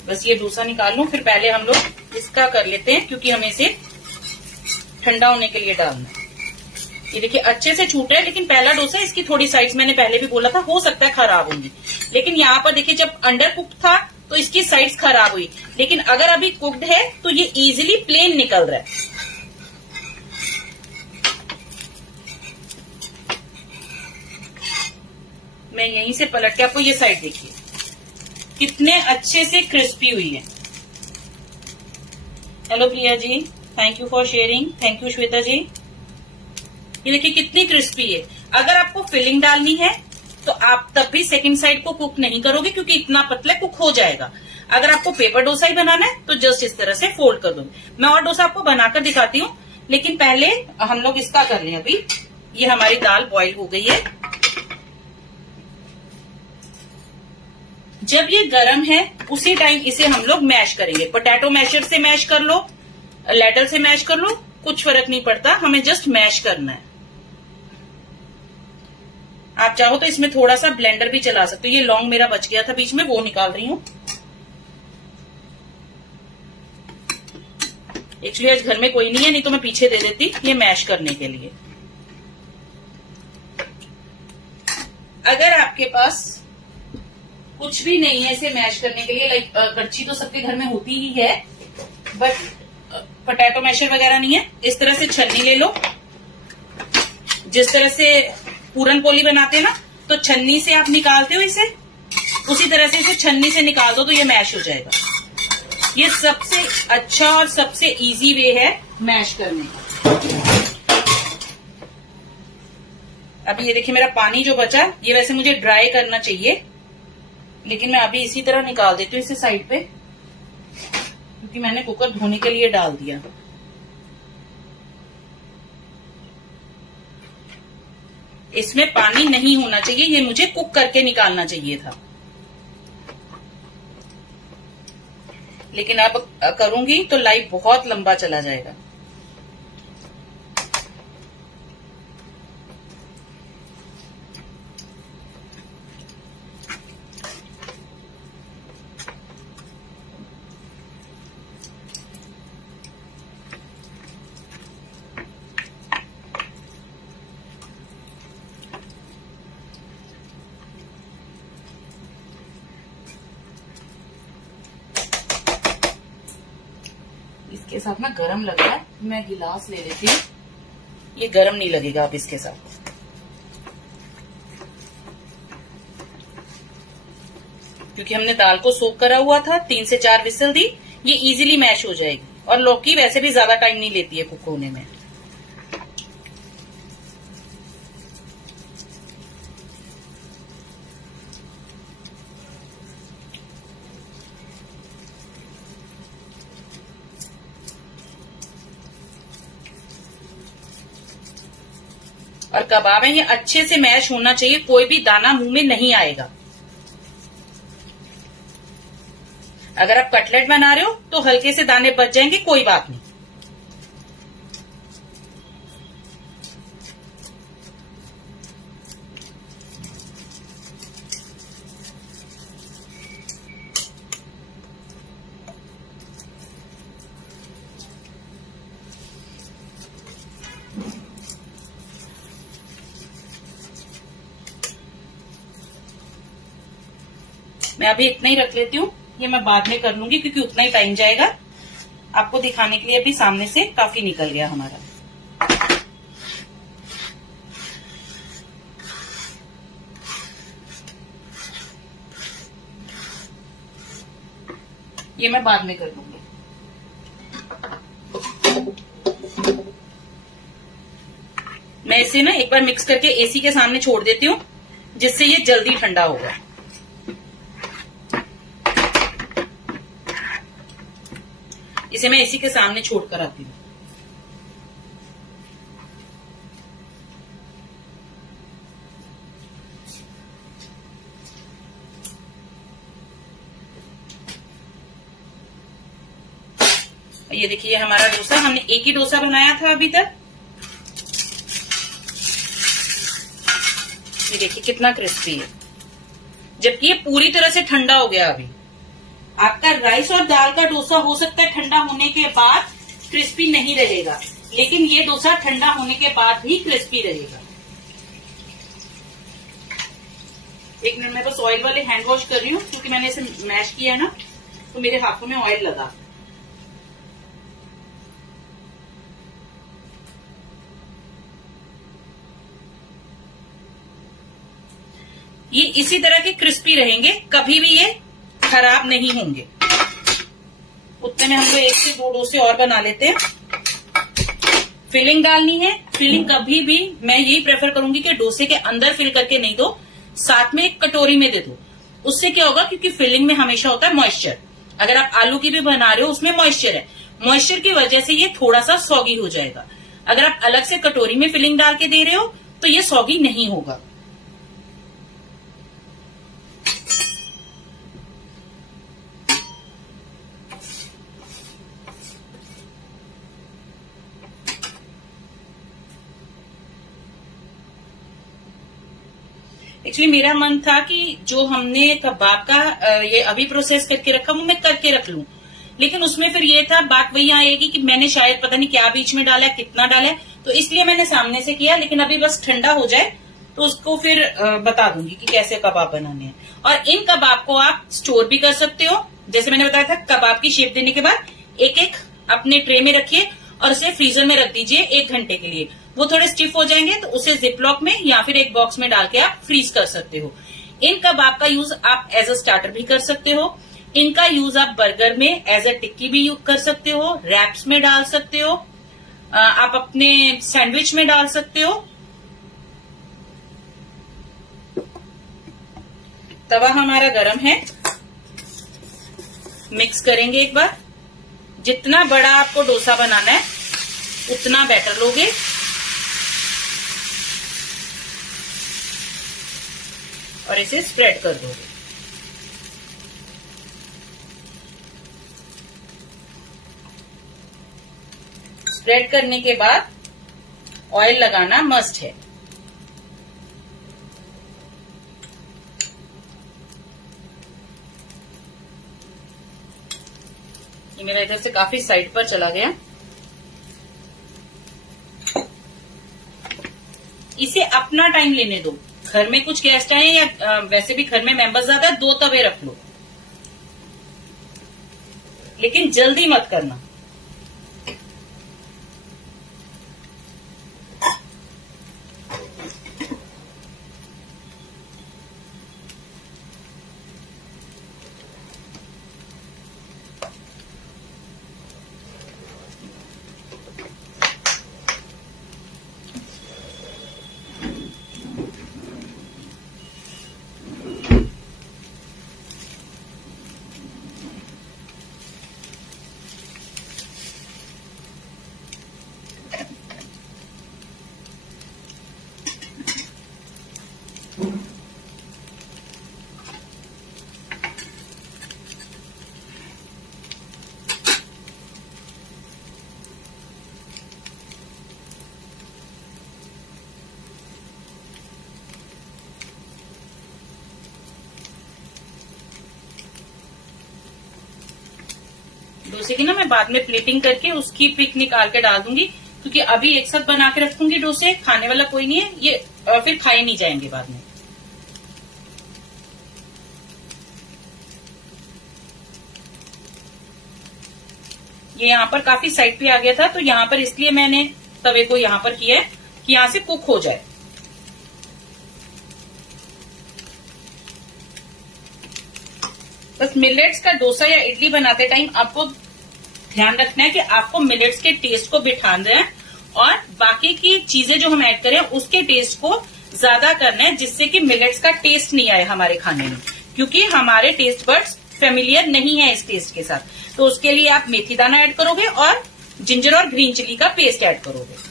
बस ये डोसा निकाल लूं, फिर पहले हम लोग इसका कर लेते हैं क्योंकि हमें इसे ठंडा होने के लिए डालना है। ये देखिए अच्छे से छूट रहा है, लेकिन पहला डोसा इसकी थोड़ी साइड्स मैंने पहले भी बोला था हो सकता है खराब होंगी, लेकिन यहाँ पर देखिए जब अंडर कुक्ड था तो इसकी साइड्स खराब हुई, लेकिन अगर अभी कुक्ड है तो ये इजीली प्लेन निकल रहा है। मैं यहीं से पलट के आपको ये साइड देखिए कितने अच्छे से क्रिस्पी हुई है। Hello Priya ji, thank you for sharing. Thank you Shweta ji. ये देखिए कितनी क्रिस्पी है। अगर आपको फिलिंग डालनी है तो आप तब भी सेकंड साइड को कुक नहीं करोगे क्योंकि इतना पतला कुक हो जाएगा। अगर आपको पेपर डोसा ही बनाना है तो जस्ट इस तरह से फोल्ड कर दोगे। मैं और डोसा आपको बनाकर दिखाती हूँ, लेकिन पहले हम लोग इसका कर लें। अभी ये हमारी दाल बॉईल हो गई है। जब ये गर्म है उसी टाइम इसे हम लोग मैश करेंगे। पोटैटो मैशर से मैश कर लो, लैडल से मैश कर लो, कुछ फर्क नहीं पड़ता, हमें जस्ट मैश करना है। आप चाहो तो इसमें थोड़ा सा ब्लेंडर भी चला सकते हो। ये लौंग मेरा बच गया था बीच में, वो निकाल रही हूँ। एक्चुअली आज घर में कोई नहीं है, नहीं तो मैं पीछे दे देती ये मैश करने के लिए। अगर आपके पास कुछ भी नहीं है इसे मैश करने के लिए, लाइक कड़छी तो सबके घर में होती ही है, बट पोटैटो मैशर वगैरह नहीं है, इस तरह से छन्नी ले लो। जिस तरह से पूरन पोली बनाते हैं ना, तो छन्नी से आप निकालते हो इसे, उसी तरह से इसे छन्नी से निकाल दो तो ये मैश हो जाएगा। ये सबसे अच्छा और सबसे इजी वे है मैश करने का। अभी ये देखिए मेरा पानी जो बचा, ये वैसे मुझे ड्राई करना चाहिए, लेकिन मैं अभी इसी तरह निकाल देती हूँ इसे साइड पे, क्योंकि मैंने कुकर धोने के लिए डाल दिया। इसमें पानी नहीं होना चाहिए, ये मुझे कुक करके निकालना चाहिए था, लेकिन अब करूंगी तो लाइव बहुत लंबा चला जाएगा। इसके साथ ना गरम लग रहा है, मैं गिलास ले लेती हूँ। ये गरम नहीं लगेगा अब इसके साथ, क्योंकि हमने दाल को सोक करा हुआ था। 3 से 4 विसल दी, ये इजीली मैश हो जाएगी। और लौकी वैसे भी ज्यादा टाइम नहीं लेती है कुक होने में। और कबाब है, ये अच्छे से मैश होना चाहिए, कोई भी दाना मुंह में नहीं आएगा। अगर आप कटलेट बना रहे हो तो हल्के से दाने बच जाएंगे, कोई बात नहीं। मैं अभी इतना ही रख लेती हूँ, ये मैं बाद में कर लूंगी क्योंकि उतना ही टाइम जाएगा। आपको दिखाने के लिए अभी सामने से काफी निकल गया हमारा। ये मैं बाद में कर लूंगी। मैं इसे ना एक बार मिक्स करके एसी के सामने छोड़ देती हूँ, जिससे ये जल्दी ठंडा होगा। इसे मैं एसी के सामने छोड़कर आती हूँ। ये देखिए हमारा डोसा, हमने एक ही डोसा बनाया था अभी तक। ये देखिए कितना क्रिस्पी है, जबकि ये पूरी तरह से ठंडा हो गया। अभी आपका राइस और दाल का डोसा हो सकता है ठंडा होने के बाद क्रिस्पी नहीं रहेगा, लेकिन ये डोसा ठंडा होने के बाद भी क्रिस्पी रहेगा। एक मिनट, मैं बस ऑयल वाले हैंड वॉश कर रही हूँ क्योंकि मैंने इसे मैश किया है ना, तो मेरे हाथों में ऑयल लगा। ये इसी तरह के क्रिस्पी रहेंगे, कभी भी ये खराब नहीं होंगे। उतने में हम लोग 1 से 2 डोसे और बना लेते हैं। फिलिंग डालनी है। फिलिंग कभी भी मैं यही प्रेफर करूंगी कि डोसे के अंदर फिल करके नहीं दो, साथ में एक कटोरी में दे दो। उससे क्या होगा, क्योंकि फिलिंग में हमेशा होता है मॉइस्चर। अगर आप आलू की भी बना रहे हो उसमें मॉइस्चर है, मॉइस्चर की वजह से ये थोड़ा सा सॉगी हो जाएगा। अगर आप अलग से कटोरी में फिलिंग डाल के दे रहे हो तो ये सॉगी नहीं होगा। एक्चुअली मेरा मन था कि जो हमने कबाब का ये अभी प्रोसेस करके रखा वो मैं करके रख लूं, लेकिन उसमें फिर ये था, बात वही आएगी कि मैंने शायद पता नहीं क्या बीच में डाला है, कितना डाला है, तो इसलिए मैंने सामने से किया। लेकिन अभी बस ठंडा हो जाए तो उसको फिर बता दूंगी कि कैसे कबाब बनाने हैं। और इन कबाब को आप स्टोर भी कर सकते हो। जैसे मैंने बताया था, कबाब की शेप देने के बाद एक एक अपने ट्रे में रखिए और उसे फ्रीजर में रख दीजिए 1 घंटे के लिए। वो थोड़े स्टिफ हो जाएंगे तो उसे जिप लॉक में या फिर एक बॉक्स में डाल के आप फ्रीज कर सकते हो। इन कबाब का यूज आप एज अ स्टार्टर भी कर सकते हो। इनका यूज आप बर्गर में एज अ टिक्की भी यूज कर सकते हो, रैप्स में डाल सकते हो, आप अपने सैंडविच में डाल सकते हो। तवा हमारा गरम है, मिक्स करेंगे एक बार। जितना बड़ा आपको डोसा बनाना है उतना बैटर लोगे। और इसे स्प्रेड कर दोगे। स्प्रेड करने के बाद ऑयल लगाना मस्ट है। ये मेरा इधर से काफी साइड पर चला गया। इसे अपना टाइम लेने दो। घर में कुछ गेस्ट आए या वैसे भी घर में मेंबर्स ज्यादा, 2 तवे रख लो, लेकिन जल्दी मत करना। डोसे की ना मैं बाद में प्लेटिंग करके उसकी पिक निकाल के डाल दूंगी, क्योंकि अभी एक साथ बना के रखूंगी डोसे, खाने वाला कोई नहीं है, ये फिर खाए नहीं जाएंगे बाद में। ये यहाँ पर काफी साइड पे आ गया था, तो यहाँ पर इसलिए मैंने तवे को यहाँ पर किया है कि यहाँ से कुक हो जाए। बस मिलेट्स का डोसा या इडली बनाते टाइम आपको ध्यान रखना है कि आपको मिलेट्स के टेस्ट को बिठाना है और बाकी की चीजें जो हम ऐड करें उसके टेस्ट को ज्यादा करना है, जिससे कि मिलेट्स का टेस्ट नहीं आए हमारे खाने में, क्योंकि हमारे टेस्ट बड्स फेमिलियर नहीं है इस टेस्ट के साथ। तो उसके लिए आप मेथी दाना ऐड करोगे और जिंजर और ग्रीन चिली का पेस्ट ऐड करोगे।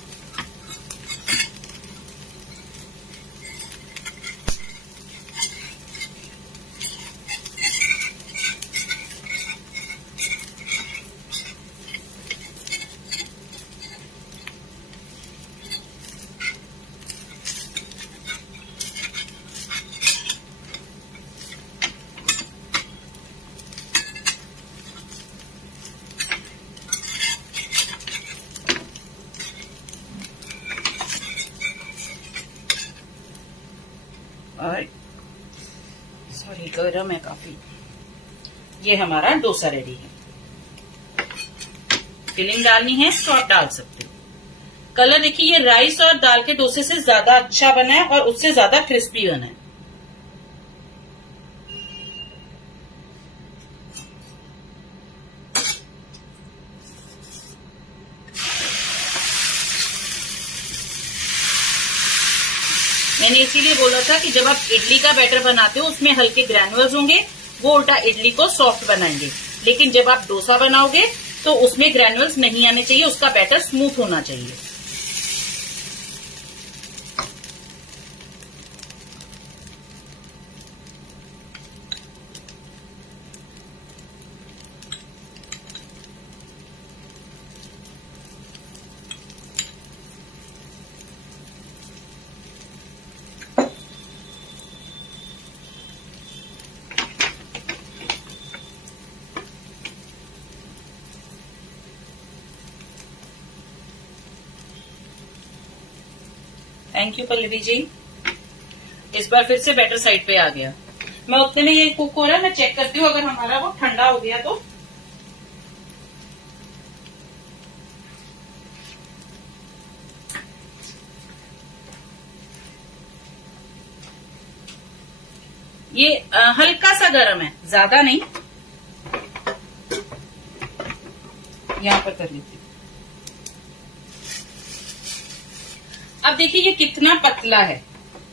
और सॉरी गरम है काफी। ये हमारा डोसा रेडी है। फिलिंग डालनी है तो आप डाल सकते हो। कलर देखिए, ये राइस और दाल के डोसे से ज्यादा अच्छा बना है और उससे ज्यादा क्रिस्पी बना है। मैंने इसीलिए बोला था कि जब आप इडली का बैटर बनाते हो उसमें हल्के ग्रैनुअल्स होंगे, वो उल्टा इडली को सॉफ्ट बनाएंगे। लेकिन जब आप डोसा बनाओगे तो उसमें ग्रैनुअल्स नहीं आने चाहिए, उसका बैटर स्मूथ होना चाहिए। Thank you Pallavi ji. इस बार फिर से बैटर साइड पे आ गया। मैं उतने में ये कुक हो रहा है, मैं चेक करती हूँ अगर हमारा वो ठंडा हो गया तो। ये हल्का सा गर्म है, ज्यादा नहीं। यहां पर कर लीजिए। अब देखिए ये कितना पतला है,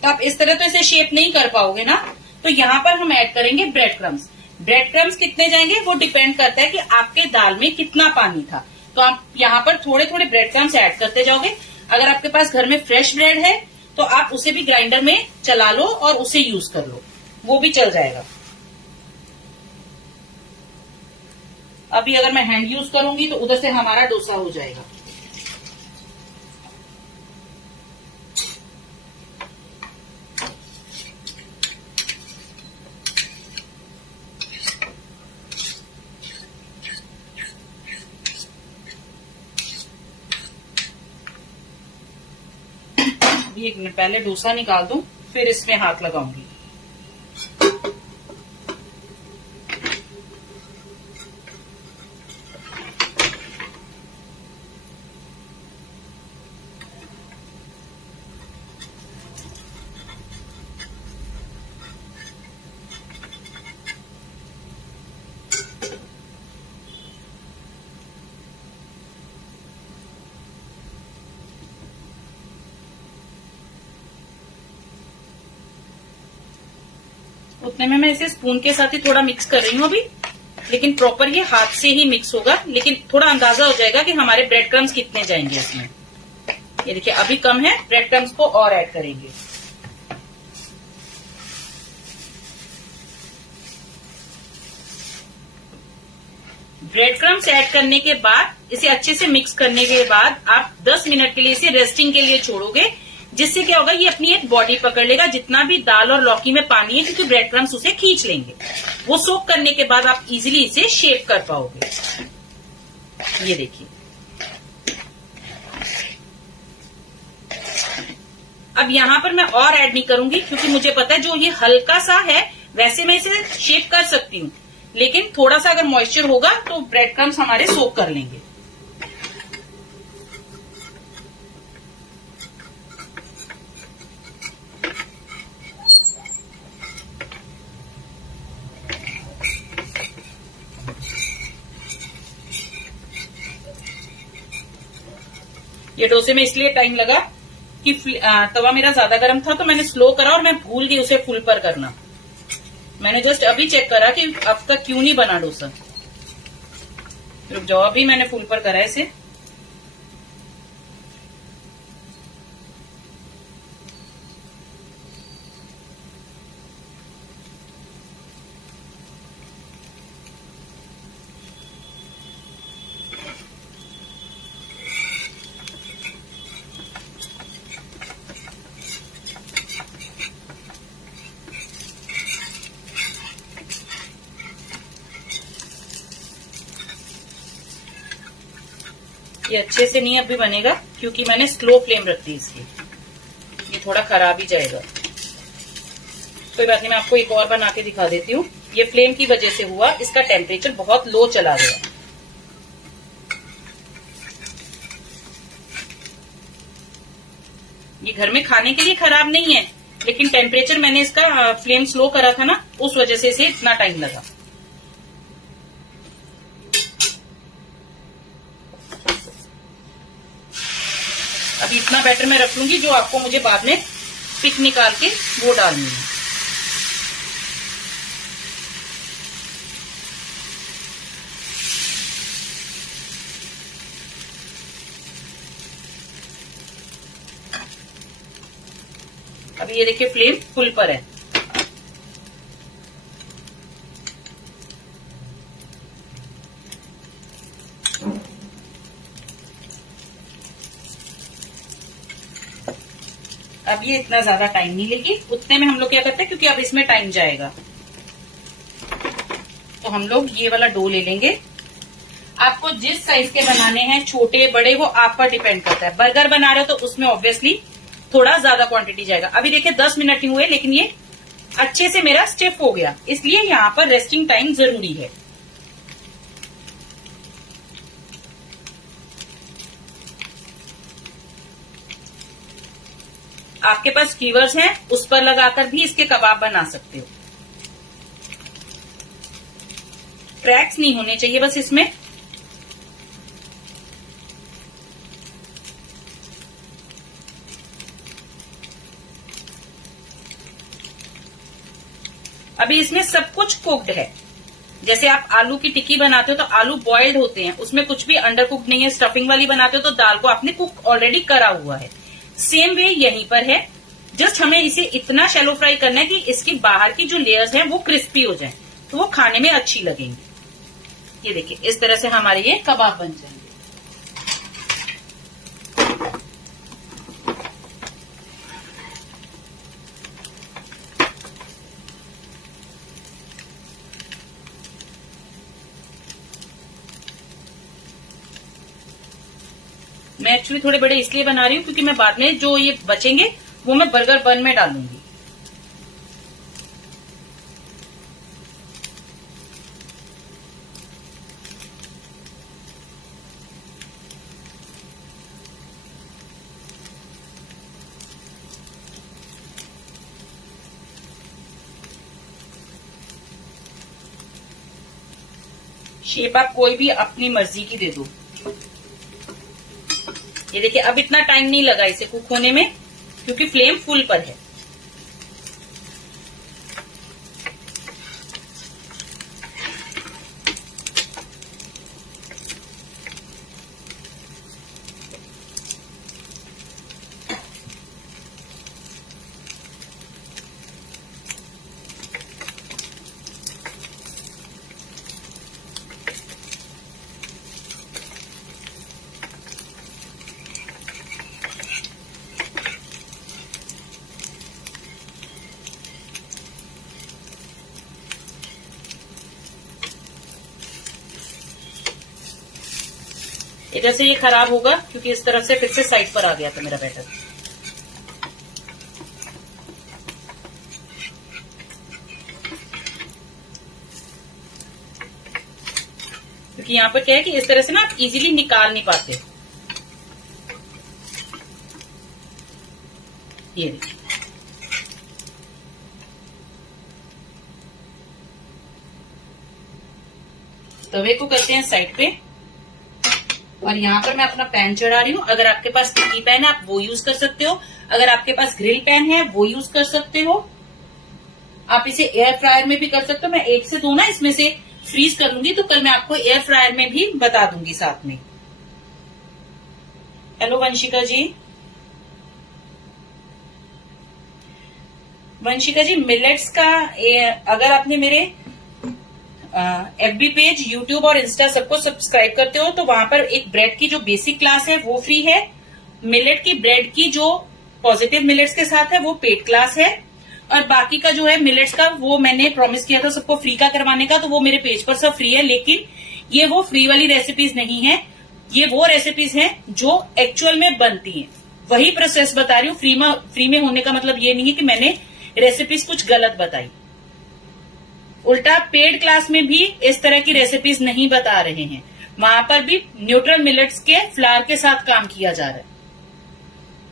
तो आप इस तरह तो इसे शेप नहीं कर पाओगे ना। तो यहाँ पर हम ऐड करेंगे ब्रेड क्रम्स। ब्रेड क्रम्स कितने जाएंगे वो डिपेंड करता है कि आपके दाल में कितना पानी था। तो आप यहाँ पर थोड़े थोड़े ब्रेड क्रम्स ऐड करते जाओगे। अगर आपके पास घर में फ्रेश ब्रेड है तो आप उसे भी ग्राइंडर में चला लो और उसे यूज कर लो, वो भी चल जाएगा। अभी अगर मैं हैंड यूज करूंगी तो उधर से हमारा डोसा हो जाएगा। एक मिनट पहले डोसा निकाल दूं, फिर इसमें हाथ लगाऊंगी। उतने में मैं इसे स्पून के साथ ही थोड़ा मिक्स कर रही हूँ अभी, लेकिन प्रॉपर ये हाथ से ही मिक्स होगा। लेकिन थोड़ा अंदाजा हो जाएगा कि हमारे ब्रेड क्रम्स कितने जाएंगे इसमें। ये देखिए अभी कम है, ब्रेड क्रम्स को और ऐड करेंगे। ब्रेड क्रम्स ऐड करने के बाद इसे अच्छे से मिक्स करने के बाद आप 10 मिनट के लिए इसे रेस्टिंग के लिए छोड़ोगे, जिससे क्या होगा ये अपनी एक बॉडी पकड़ लेगा। जितना भी दाल और लौकी में पानी है, क्योंकि ब्रेड क्रम्स उसे खींच लेंगे, वो सोक करने के बाद आप इजीली इसे शेप कर पाओगे। ये देखिए अब यहाँ पर मैं और ऐड नहीं करूंगी, क्योंकि मुझे पता है जो ये हल्का सा है वैसे मैं इसे शेप कर सकती हूँ। लेकिन थोड़ा सा अगर मॉइस्चर होगा तो ब्रेड क्रम्स हमारे सोक कर लेंगे। ये डोसे में इसलिए टाइम लगा कि तवा मेरा ज्यादा गर्म था तो मैंने स्लो करा और मैं भूल गई उसे फुल पर करना। मैंने जस्ट अभी चेक करा कि अब तक क्यों नहीं बना डोसा। रुक जाओ, अभी मैंने फुल पर करा इसे। ये अच्छे से नहीं अभी बनेगा क्योंकि मैंने स्लो फ्लेम रख दी इसकी, ये थोड़ा खराब ही जाएगा। कोई बात नहीं, मैं आपको एक और बना के दिखा देती हूँ। ये फ्लेम की वजह से हुआ, इसका टेम्परेचर बहुत लो चला गया। ये घर में खाने के लिए खराब नहीं है, लेकिन टेम्परेचर मैंने इसका फ्लेम स्लो करा था ना, उस वजह से इसे इतना टाइम लगा। अभी इतना बैटर मैं रख लूंगी जो आपको मुझे बाद में पिक निकाल के वो डालनी है। अभी ये देखिए फ्लेम फुल पर है। अब ये इतना ज्यादा टाइम नहीं लेगी, उतने में हम लोग क्या करते हैं क्योंकि अब इसमें टाइम जाएगा तो हम लोग ये वाला डो ले लेंगे। आपको जिस साइज के बनाने हैं, छोटे बड़े, वो आप पर डिपेंड करता है। बर्गर बना रहे हो तो उसमें ऑब्वियसली थोड़ा ज्यादा क्वांटिटी जाएगा। अभी देखिए 10 मिनट ही हुए लेकिन ये अच्छे से मेरा स्टिफ हो गया, इसलिए यहाँ पर रेस्टिंग टाइम जरूरी है। आपके पास स्कीवर्स हैं, उस पर लगाकर भी इसके कबाब बना सकते हो। क्रैक्स नहीं होने चाहिए बस इसमें। अभी इसमें सब कुछ कुक्ड है। जैसे आप आलू की टिक्की बनाते हो तो आलू बॉइल्ड होते हैं, उसमें कुछ भी अंडर कुक्ड नहीं है। स्टफिंग वाली बनाते हो तो दाल को आपने कुक ऑलरेडी करा हुआ है। सेम वे यहीं पर है, जस्ट हमें इसे इतना शैलो फ्राई करना है कि इसकी बाहर की जो लेयर्स हैं वो क्रिस्पी हो जाएं, तो वो खाने में अच्छी लगेंगी। ये देखिए इस तरह से हमारे ये कबाब बन जाएंगे। मैं एक्चुअली थोड़े बड़े इसलिए बना रही हूँ क्योंकि मैं बाद में जो ये बचेंगे वो मैं बर्गर बन में डालूंगी। शेप आप कोई भी अपनी मर्जी की दे दो। ये देखिए अब इतना टाइम नहीं लगा इसे कुक होने में क्योंकि फ्लेम फुल पर है। इधर से ये खराब होगा क्योंकि इस तरफ से फिर से साइड पर आ गया था मेरा बैटर। क्योंकि यहाँ पर क्या है कि इस तरह से ना आप इजीली निकाल नहीं पाते। ये देखिए, तवे को करते हैं साइड पे और यहाँ पर मैं अपना पैन चढ़ा रही हूँ। अगर आपके पास स्टिकी पैन है आप वो यूज कर सकते हो, अगर आपके पास ग्रिल पैन है वो यूज कर सकते हो। आप इसे एयर फ्रायर में भी कर सकते हो। मैं 1 से 2 ना इसमें से फ्रीज कर लूंगी, तो कल मैं आपको एयर फ्रायर में भी बता दूंगी साथ में। हेलो वंशिका जी। वंशिका जी, मिलेट्स का अगर आपने मेरे FB पेज, यूट्यूब और इंस्टा सबको सब्सक्राइब करते हो तो वहां पर एक ब्रेड की जो बेसिक क्लास है वो फ्री है। मिलेट की ब्रेड की जो पॉजिटिव मिलेट्स के साथ है वो पेड क्लास है, और बाकी का जो है मिलेट्स का वो मैंने प्रॉमिस किया था सबको फ्री का करवाने का, तो वो मेरे पेज पर सब फ्री है। लेकिन ये वो फ्री वाली रेसिपीज नहीं है, ये वो रेसिपीज हैं जो एक्चुअल में बनती हैं। वही प्रोसेस बता रही हूँ। फ्री में होने का मतलब ये नहीं है कि मैंने रेसिपीज कुछ गलत बताई। उल्टा पेड क्लास में भी इस तरह की रेसिपीज नहीं बता रहे हैं, वहां पर भी न्यूट्रल मिलेट्स के फ्लावर के साथ काम किया जा रहा है।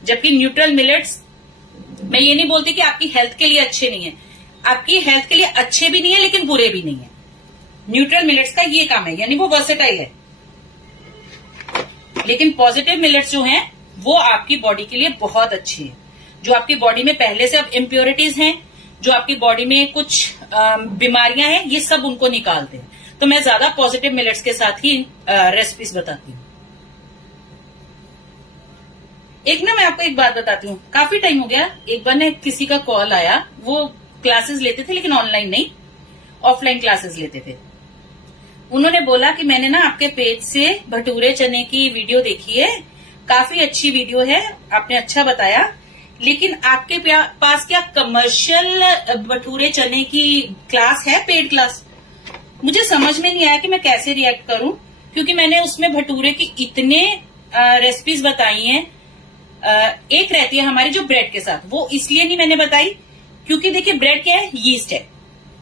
जबकि न्यूट्रल मिलेट्स, मैं ये नहीं बोलती कि आपकी हेल्थ के लिए अच्छे नहीं है, आपकी हेल्थ के लिए अच्छे भी नहीं है लेकिन बुरे भी नहीं है। न्यूट्रल मिलेट्स का ये काम है, यानी वो वर्सेटाइल है। लेकिन पॉजिटिव मिलेट्स जो हैं वो आपकी बॉडी के लिए बहुत अच्छी है। जो आपकी बॉडी में पहले से अब इम्प्योरिटीज हैं, जो आपकी बॉडी में कुछ बीमारियां हैं, ये सब उनको निकालते हैं। तो मैं ज्यादा पॉजिटिव मिलेट्स के साथ ही रेसिपीज बताती हूँ। एक ना मैं आपको एक बात बताती हूँ, काफी टाइम हो गया, एक बार ने किसी का कॉल आया, वो क्लासेस लेते थे लेकिन ऑनलाइन नहीं, ऑफलाइन क्लासेस लेते थे। उन्होंने बोला कि मैंने ना आपके पेज से भटूरे चने की वीडियो देखी है, काफी अच्छी वीडियो है, आपने अच्छा बताया, लेकिन आपके पास क्या कमर्शियल भटूरे चने की क्लास है, पेड क्लास? मुझे समझ में नहीं आया कि मैं कैसे रिएक्ट करूं, क्योंकि मैंने उसमें भटूरे की इतने रेसिपीज बताई हैं। एक रहती है हमारी जो ब्रेड के साथ, वो इसलिए नहीं मैंने बताई क्योंकि देखिए ब्रेड क्या है, यीस्ट है।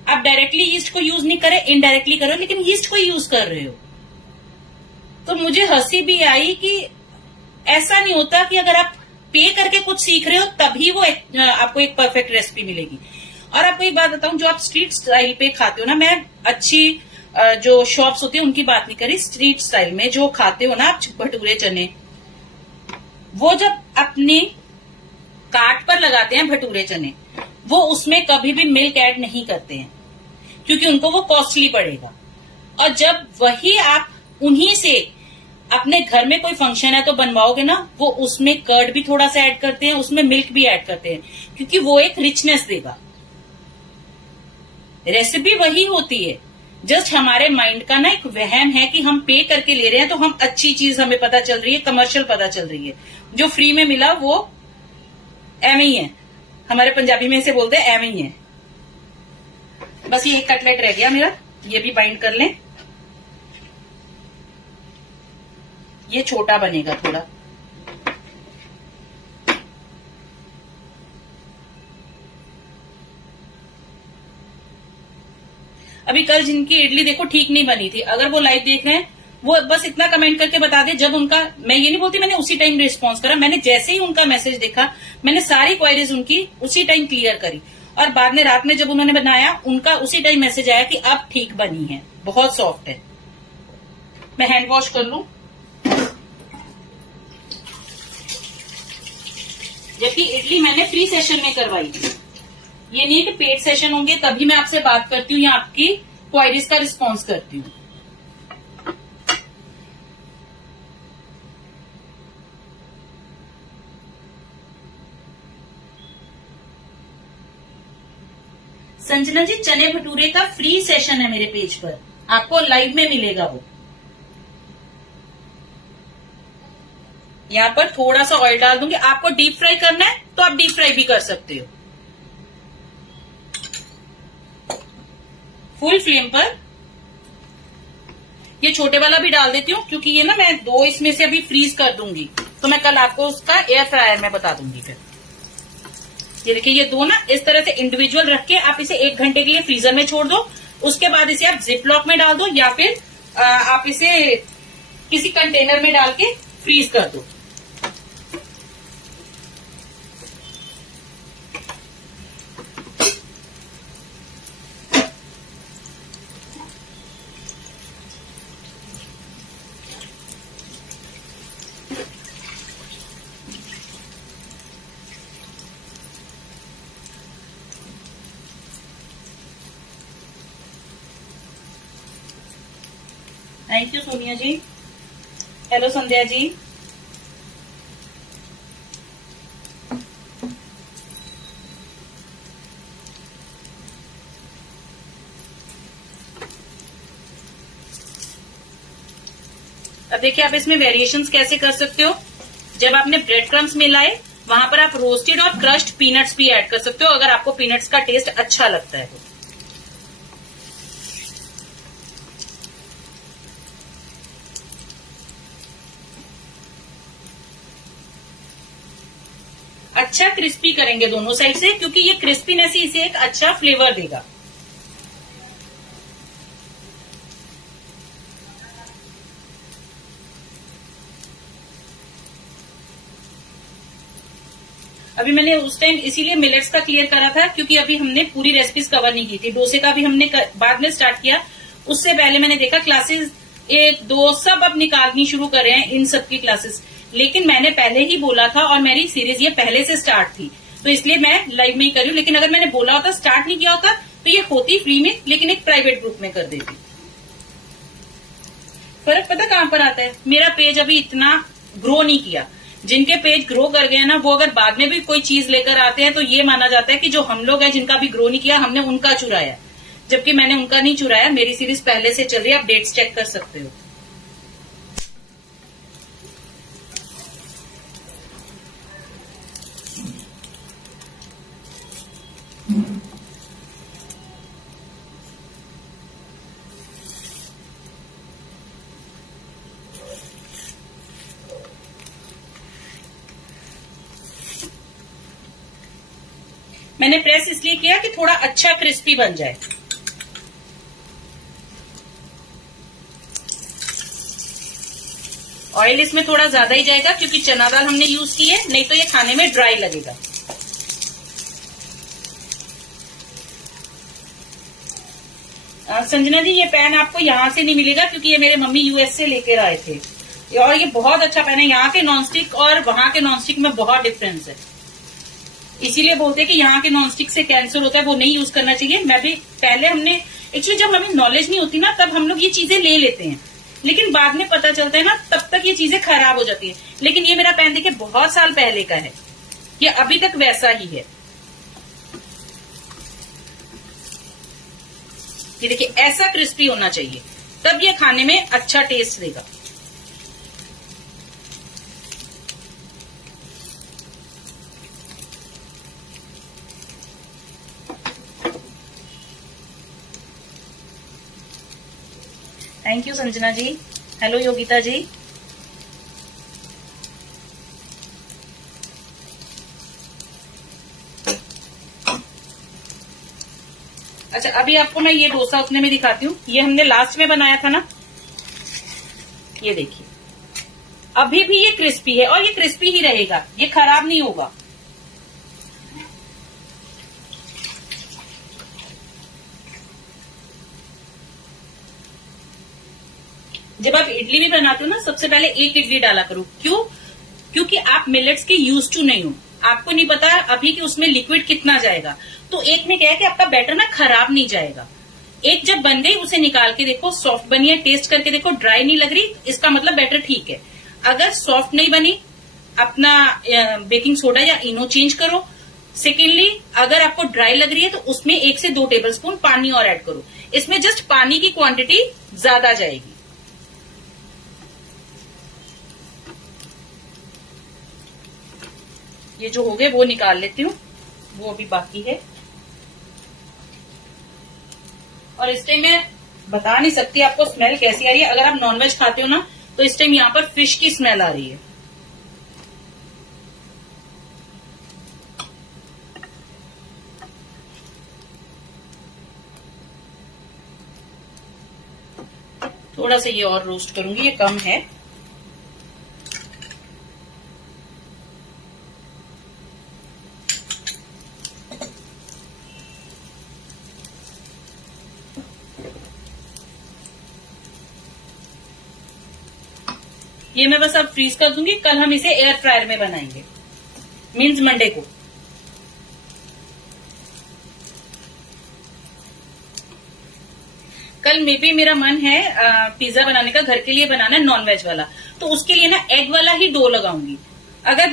आप डायरेक्टली यीस्ट को यूज नहीं करें, इनडायरेक्टली करो, लेकिन यीस्ट को यूज कर रहे हो। तो मुझे हंसी भी आई कि ऐसा नहीं होता कि अगर आप पे करके कुछ सीख रहे हो तभी वो आपको एक परफेक्ट रेसिपी मिलेगी। और आपको एक बात बताऊं, जो आप स्ट्रीट स्टाइल पे खाते हो ना, मैं अच्छी जो शॉप्स होती है उनकी बात नहीं करी, स्ट्रीट स्टाइल में जो खाते हो ना आप भटूरे चने, वो जब अपने कार्ट पर लगाते हैं भटूरे चने, वो उसमें कभी भी मिल्क ऐड नहीं करते हैं क्योंकि उनको वो कॉस्टली पड़ेगा। और जब वही आप उन्हीं से अपने घर में कोई फंक्शन है तो बनवाओगे ना, वो उसमें कर्ड भी थोड़ा सा ऐड करते हैं, उसमें मिल्क भी ऐड करते हैं, क्योंकि वो एक रिचनेस देगा। रेसिपी वही होती है, जस्ट हमारे माइंड का ना एक वहम है कि हम पे करके ले रहे हैं तो हम अच्छी चीज हमें पता चल रही है, कमर्शियल पता चल रही है। जो फ्री में मिला वो एम ही है, हमारे पंजाबी में इसे बोलते हैं एम ही है। बस ये एक कटलेट रह गया मेरा, ये भी बाइंड कर लें। ये छोटा बनेगा थोड़ा। अभी कल जिनकी इडली देखो ठीक नहीं बनी थी, अगर वो लाइव देख रहे हैं वो बस इतना कमेंट करके बता दे जब उनका, मैं ये नहीं बोलती मैंने उसी टाइम रिस्पॉन्स करा, मैंने जैसे ही उनका मैसेज देखा मैंने सारी क्वेरीज उनकी उसी टाइम क्लियर करी, और बाद में रात में जब उन्होंने बनाया उनका उसी टाइम मैसेज आया कि अब ठीक बनी है, बहुत सॉफ्ट है। मैं हैंड वॉश कर लूं। जबकि इडली मैंने फ्री सेशन में करवाई थी, ये नहीं कि पेड सेशन होंगे तभी मैं आपसे बात करती हूँ या आपकी क्वायरीज का रिस्पॉन्स करती हूँ। संजना जी, चने भटूरे का फ्री सेशन है मेरे पेज पर, आपको लाइव में मिलेगा वो। यहाँ पर थोड़ा सा ऑयल डाल दूंगी, आपको डीप फ्राई करना है तो आप डीप फ्राई भी कर सकते हो, फुल फ्लेम पर। ये छोटे वाला भी डाल देती हूँ क्योंकि ये ना मैं 2 इसमें से अभी फ्रीज कर दूंगी, तो मैं कल आपको उसका एयर फ्रायर में बता दूंगी। फिर ये देखिए, ये 2 ना इस तरह से इंडिविजुअल रख के आप इसे 1 घंटे के लिए फ्रीजर में छोड़ दो, उसके बाद इसे आप जिप लॉक में डाल दो या फिर आप इसे किसी कंटेनर में डाल के फ्रीज कर दो। Thank you Sonia ji. Hello Sandhya ji. अब देखिए आप इसमें वेरिएशंस कैसे कर सकते हो। जब आपने ब्रेड क्रम्स मिलाए वहां पर आप रोस्टेड और क्रश्ड पीनट्स भी ऐड कर सकते हो, अगर आपको पीनट्स का टेस्ट अच्छा लगता है तो। अच्छा क्रिस्पी करेंगे दोनों साइड से, क्योंकि ये क्रिस्पीनेस ही इसे एक अच्छा फ्लेवर देगा। अभी मैंने उस टाइम इसीलिए मिलेट्स का क्लियर करा था, क्योंकि अभी हमने पूरी रेसिपीज कवर नहीं की थी। डोसे का भी हमने बाद में स्टार्ट किया, उससे पहले मैंने देखा क्लासेस 1-2 सब अब निकालनी शुरू कर रहे हैं इन सब की क्लासेस। लेकिन मैंने पहले ही बोला था और मेरी सीरीज ये पहले से स्टार्ट थी, तो इसलिए मैं लाइव में ही कर रही हूँ। लेकिन अगर मैंने बोला होता, स्टार्ट नहीं किया होता, तो ये होती फ्री में, लेकिन एक प्राइवेट ग्रुप में कर देती। फर्क पता कहां पर आता है, मेरा पेज अभी इतना ग्रो नहीं किया। जिनके पेज ग्रो कर गए ना, वो अगर बाद में भी कोई चीज लेकर आते हैं तो ये माना जाता है कि जो हम लोग हैं जिनका भी ग्रो नहीं किया, हमने उनका चुराया, जबकि मैंने उनका नहीं चुराया। मेरी सीरीज पहले से चल रही है, आप डेट्स चेक कर सकते हो। मैंने प्रेस इसलिए किया कि थोड़ा अच्छा क्रिस्पी बन जाए। ऑयल इसमें थोड़ा ज्यादा ही जाएगा, क्योंकि चना दाल हमने यूज की है, नहीं तो ये खाने में ड्राई लगेगा। संजना जी, ये पैन आपको यहाँ से नहीं मिलेगा, क्योंकि ये मेरे मम्मी यूएस से लेकर आए थे, और ये बहुत अच्छा पैन है। यहाँ के नॉनस्टिक और वहां के नॉनस्टिक में बहुत डिफरेंस है, इसीलिए बोलते हैं कि यहाँ के नॉनस्टिक से कैंसर होता है, वो नहीं यूज करना चाहिए। मैं भी पहले हमने एक्चुअली जब हमें नॉलेज नहीं होती ना, तब हम लोग ये चीजें ले लेते हैं, लेकिन बाद में पता चलता है ना, तब तक ये चीजें खराब हो जाती है। लेकिन ये मेरा पैन देखिए बहुत साल पहले का है, ये अभी तक वैसा ही है। ये देखिए ऐसा क्रिस्पी होना चाहिए, तब ये खाने में अच्छा टेस्ट देगा। Thank you Sanjana ji. Hello Yogita ji. अच्छा, अभी आपको मैं ये डोसा उतने में दिखाती हूँ। ये हमने लास्ट में बनाया था ना, ये देखिए अभी भी ये क्रिस्पी है, और ये क्रिस्पी ही रहेगा, ये खराब नहीं होगा। जब आप इडली भी बनाते हो ना, सबसे पहले एक इडली डाला करो। क्यों? क्योंकि आप मिलेट्स के यूज टू नहीं हो, आपको नहीं पता अभी कि उसमें लिक्विड कितना जाएगा। तो एक में क्या है कि आपका बैटर ना खराब नहीं जाएगा। एक जब बन गई उसे निकाल के देखो, सॉफ्ट बनी है, टेस्ट करके देखो, ड्राई नहीं लग रही, इसका मतलब बैटर ठीक है। अगर सॉफ्ट नहीं बनी, अपना बेकिंग सोडा या इनो चेंज करो। सेकेंडली, अगर आपको ड्राई लग रही है तो उसमें 1 से 2 टेबलस्पून पानी और ऐड करो। इसमें जस्ट पानी की क्वांटिटी ज्यादा जाएगी। ये जो हो गए वो निकाल लेती हूँ, वो अभी बाकी है। और इस टाइम मैं बता नहीं सकती आपको स्मेल कैसी आ रही है। अगर आप नॉनवेज खाते हो ना, तो इस टाइम यहाँ पर फिश की स्मेल आ रही है। थोड़ा सा ये और रोस्ट करूंगी, ये कम है। ये मैं बस अब फ्रीज कर दूंगी, कल हम इसे एयर फ्रायर में बनाएंगे, मीन्स मंडे को। कल मे भी मेरा मन है पिज्जा बनाने का, घर के लिए बनाना है नॉनवेज वाला, तो उसके लिए ना एग वाला ही डो लगाऊंगी। अगर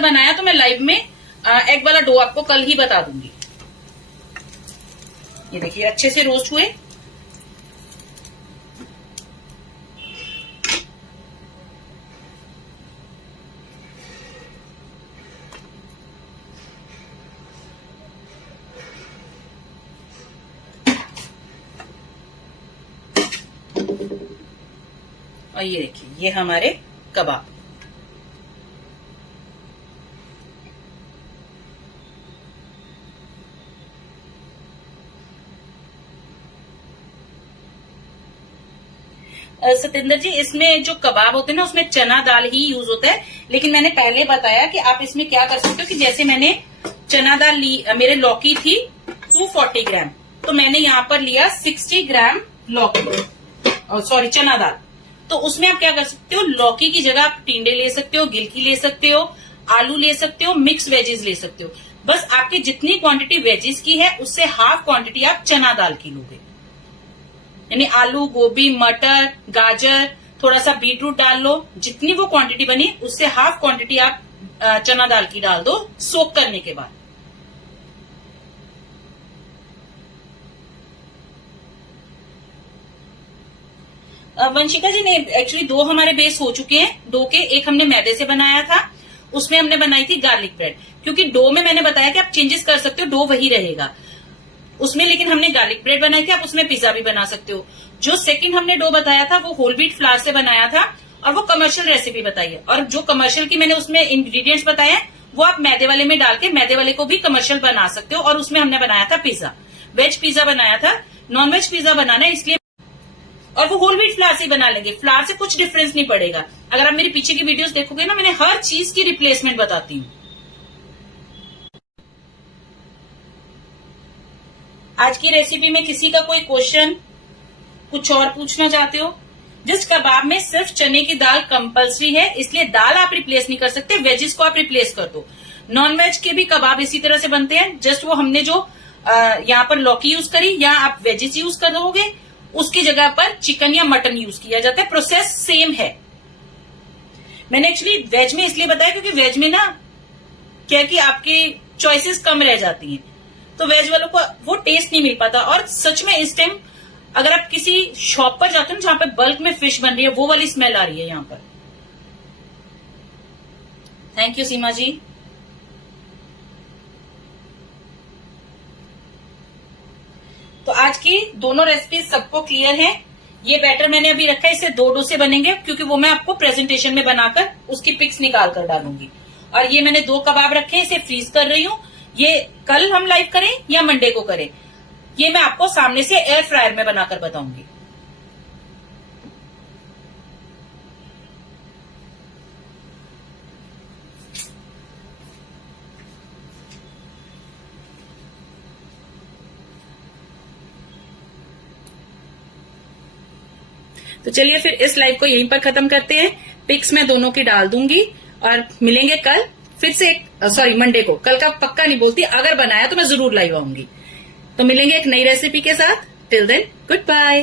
बनाया तो मैं लाइव में एग वाला डो आपको कल ही बता दूंगी। ये देखिए अच्छे से रोस्ट हुए। और ये देखिए ये हमारे कबाब। सतेंद्र जी, इसमें जो कबाब होते हैं ना उसमें चना दाल ही यूज होता है, लेकिन मैंने पहले बताया कि आप इसमें क्या कर सकते हो कि जैसे मैंने चना दाल ली, मेरे लौकी थी 240 ग्राम, तो मैंने यहाँ पर लिया 60 ग्राम लौकी, सॉरी चना दाल। तो उसमें आप क्या कर सकते हो, लौकी की जगह आप टिंडे ले सकते हो, गिलकी ले सकते हो, आलू ले सकते हो, मिक्स वेजेस ले सकते हो। बस आपकी जितनी क्वांटिटी वेजेस की है उससे हाफ क्वांटिटी आप चना दाल की लोगे, यानी आलू, गोभी, मटर, गाजर, थोड़ा सा बीटरूट डाल लो, जितनी वो क्वांटिटी बनी उससे हाफ क्वांटिटी आप चना दाल की डाल दो सोक करने के बाद। वंशिका जी ने एक्चुअली 2 हमारे बेस हो चुके हैं, 2 के एक हमने मैदे से बनाया था, उसमें हमने बनाई थी गार्लिक ब्रेड, क्योंकि डो में मैंने बताया कि आप चेंजेस कर सकते हो, डो वही रहेगा उसमें, लेकिन हमने गार्लिक ब्रेड बनाई थी, आप उसमें पिज्जा भी बना सकते हो। जो सेकंड हमने डो बताया था वो होल व्हीट फ्लावर से बनाया था, और वो कमर्शियल रेसिपी बताई है, और जो कमर्शियल की मैंने उसमें इंग्रेडिएंट्स बताए हैं वो आप मैदे वाले में डाल के मैदे वाले को भी कमर्शियल बना सकते हो, और उसमें हमने बनाया था पिज्जा, वेज पिज्जा बनाया था। नॉन वेज पिज्जा बनाना है इसलिए, और वो होल व्हीट फ्लावर से बना लेंगे, फ्लावर से कुछ डिफरेंस नहीं पड़ेगा। अगर आप मेरी पीछे की वीडियोस देखोगे ना, मैंने हर चीज की रिप्लेसमेंट बताती हूँ। आज की रेसिपी में किसी का कोई क्वेश्चन, कुछ और पूछना चाहते हो? जिस कबाब में सिर्फ चने की दाल कंपलसरी है, इसलिए दाल आप रिप्लेस नहीं कर सकते, वेजिस को आप रिप्लेस कर दो। नॉन वेज के भी कबाब इसी तरह से बनते हैं, जस्ट वो हमने जो यहाँ पर लौकी यूज करी, या आप वेजिस यूज कर दोगे, उसकी जगह पर चिकन या मटन यूज किया जाता है, प्रोसेस सेम है। मैंने एक्चुअली वेज में इसलिए बताया क्योंकि वेज में ना क्या कि आपकी चॉइसेस कम रह जाती हैं, तो वेज वालों को वो टेस्ट नहीं मिल पाता। और सच में इस टाइम अगर आप किसी शॉप पर जाते हो ना जहां पे बल्क में फिश बन रही है, वो वाली स्मेल आ रही है यहाँ पर। थैंक यू सीमा जी। तो आज की दोनों रेसिपी सबको क्लियर है। ये बैटर मैंने अभी रखा है, इसे 2 डो से बनेंगे, क्योंकि वो मैं आपको प्रेजेंटेशन में बनाकर उसकी पिक्स निकाल कर डालूंगी। और ये मैंने 2 कबाब रखे हैं, इसे फ्रीज कर रही हूँ। ये कल हम लाइव करें या मंडे को करें, ये मैं आपको सामने से एयर फ्रायर में बनाकर बताऊंगी। तो चलिए फिर इस लाइव को यहीं पर खत्म करते हैं। पिक्स मैं दोनों की डाल दूंगी और मिलेंगे कल फिर से मंडे को। कल का पक्का नहीं बोलती, अगर बनाया तो मैं जरूर लाइव आऊंगी। तो मिलेंगे एक नई रेसिपी के साथ। Till then good bye.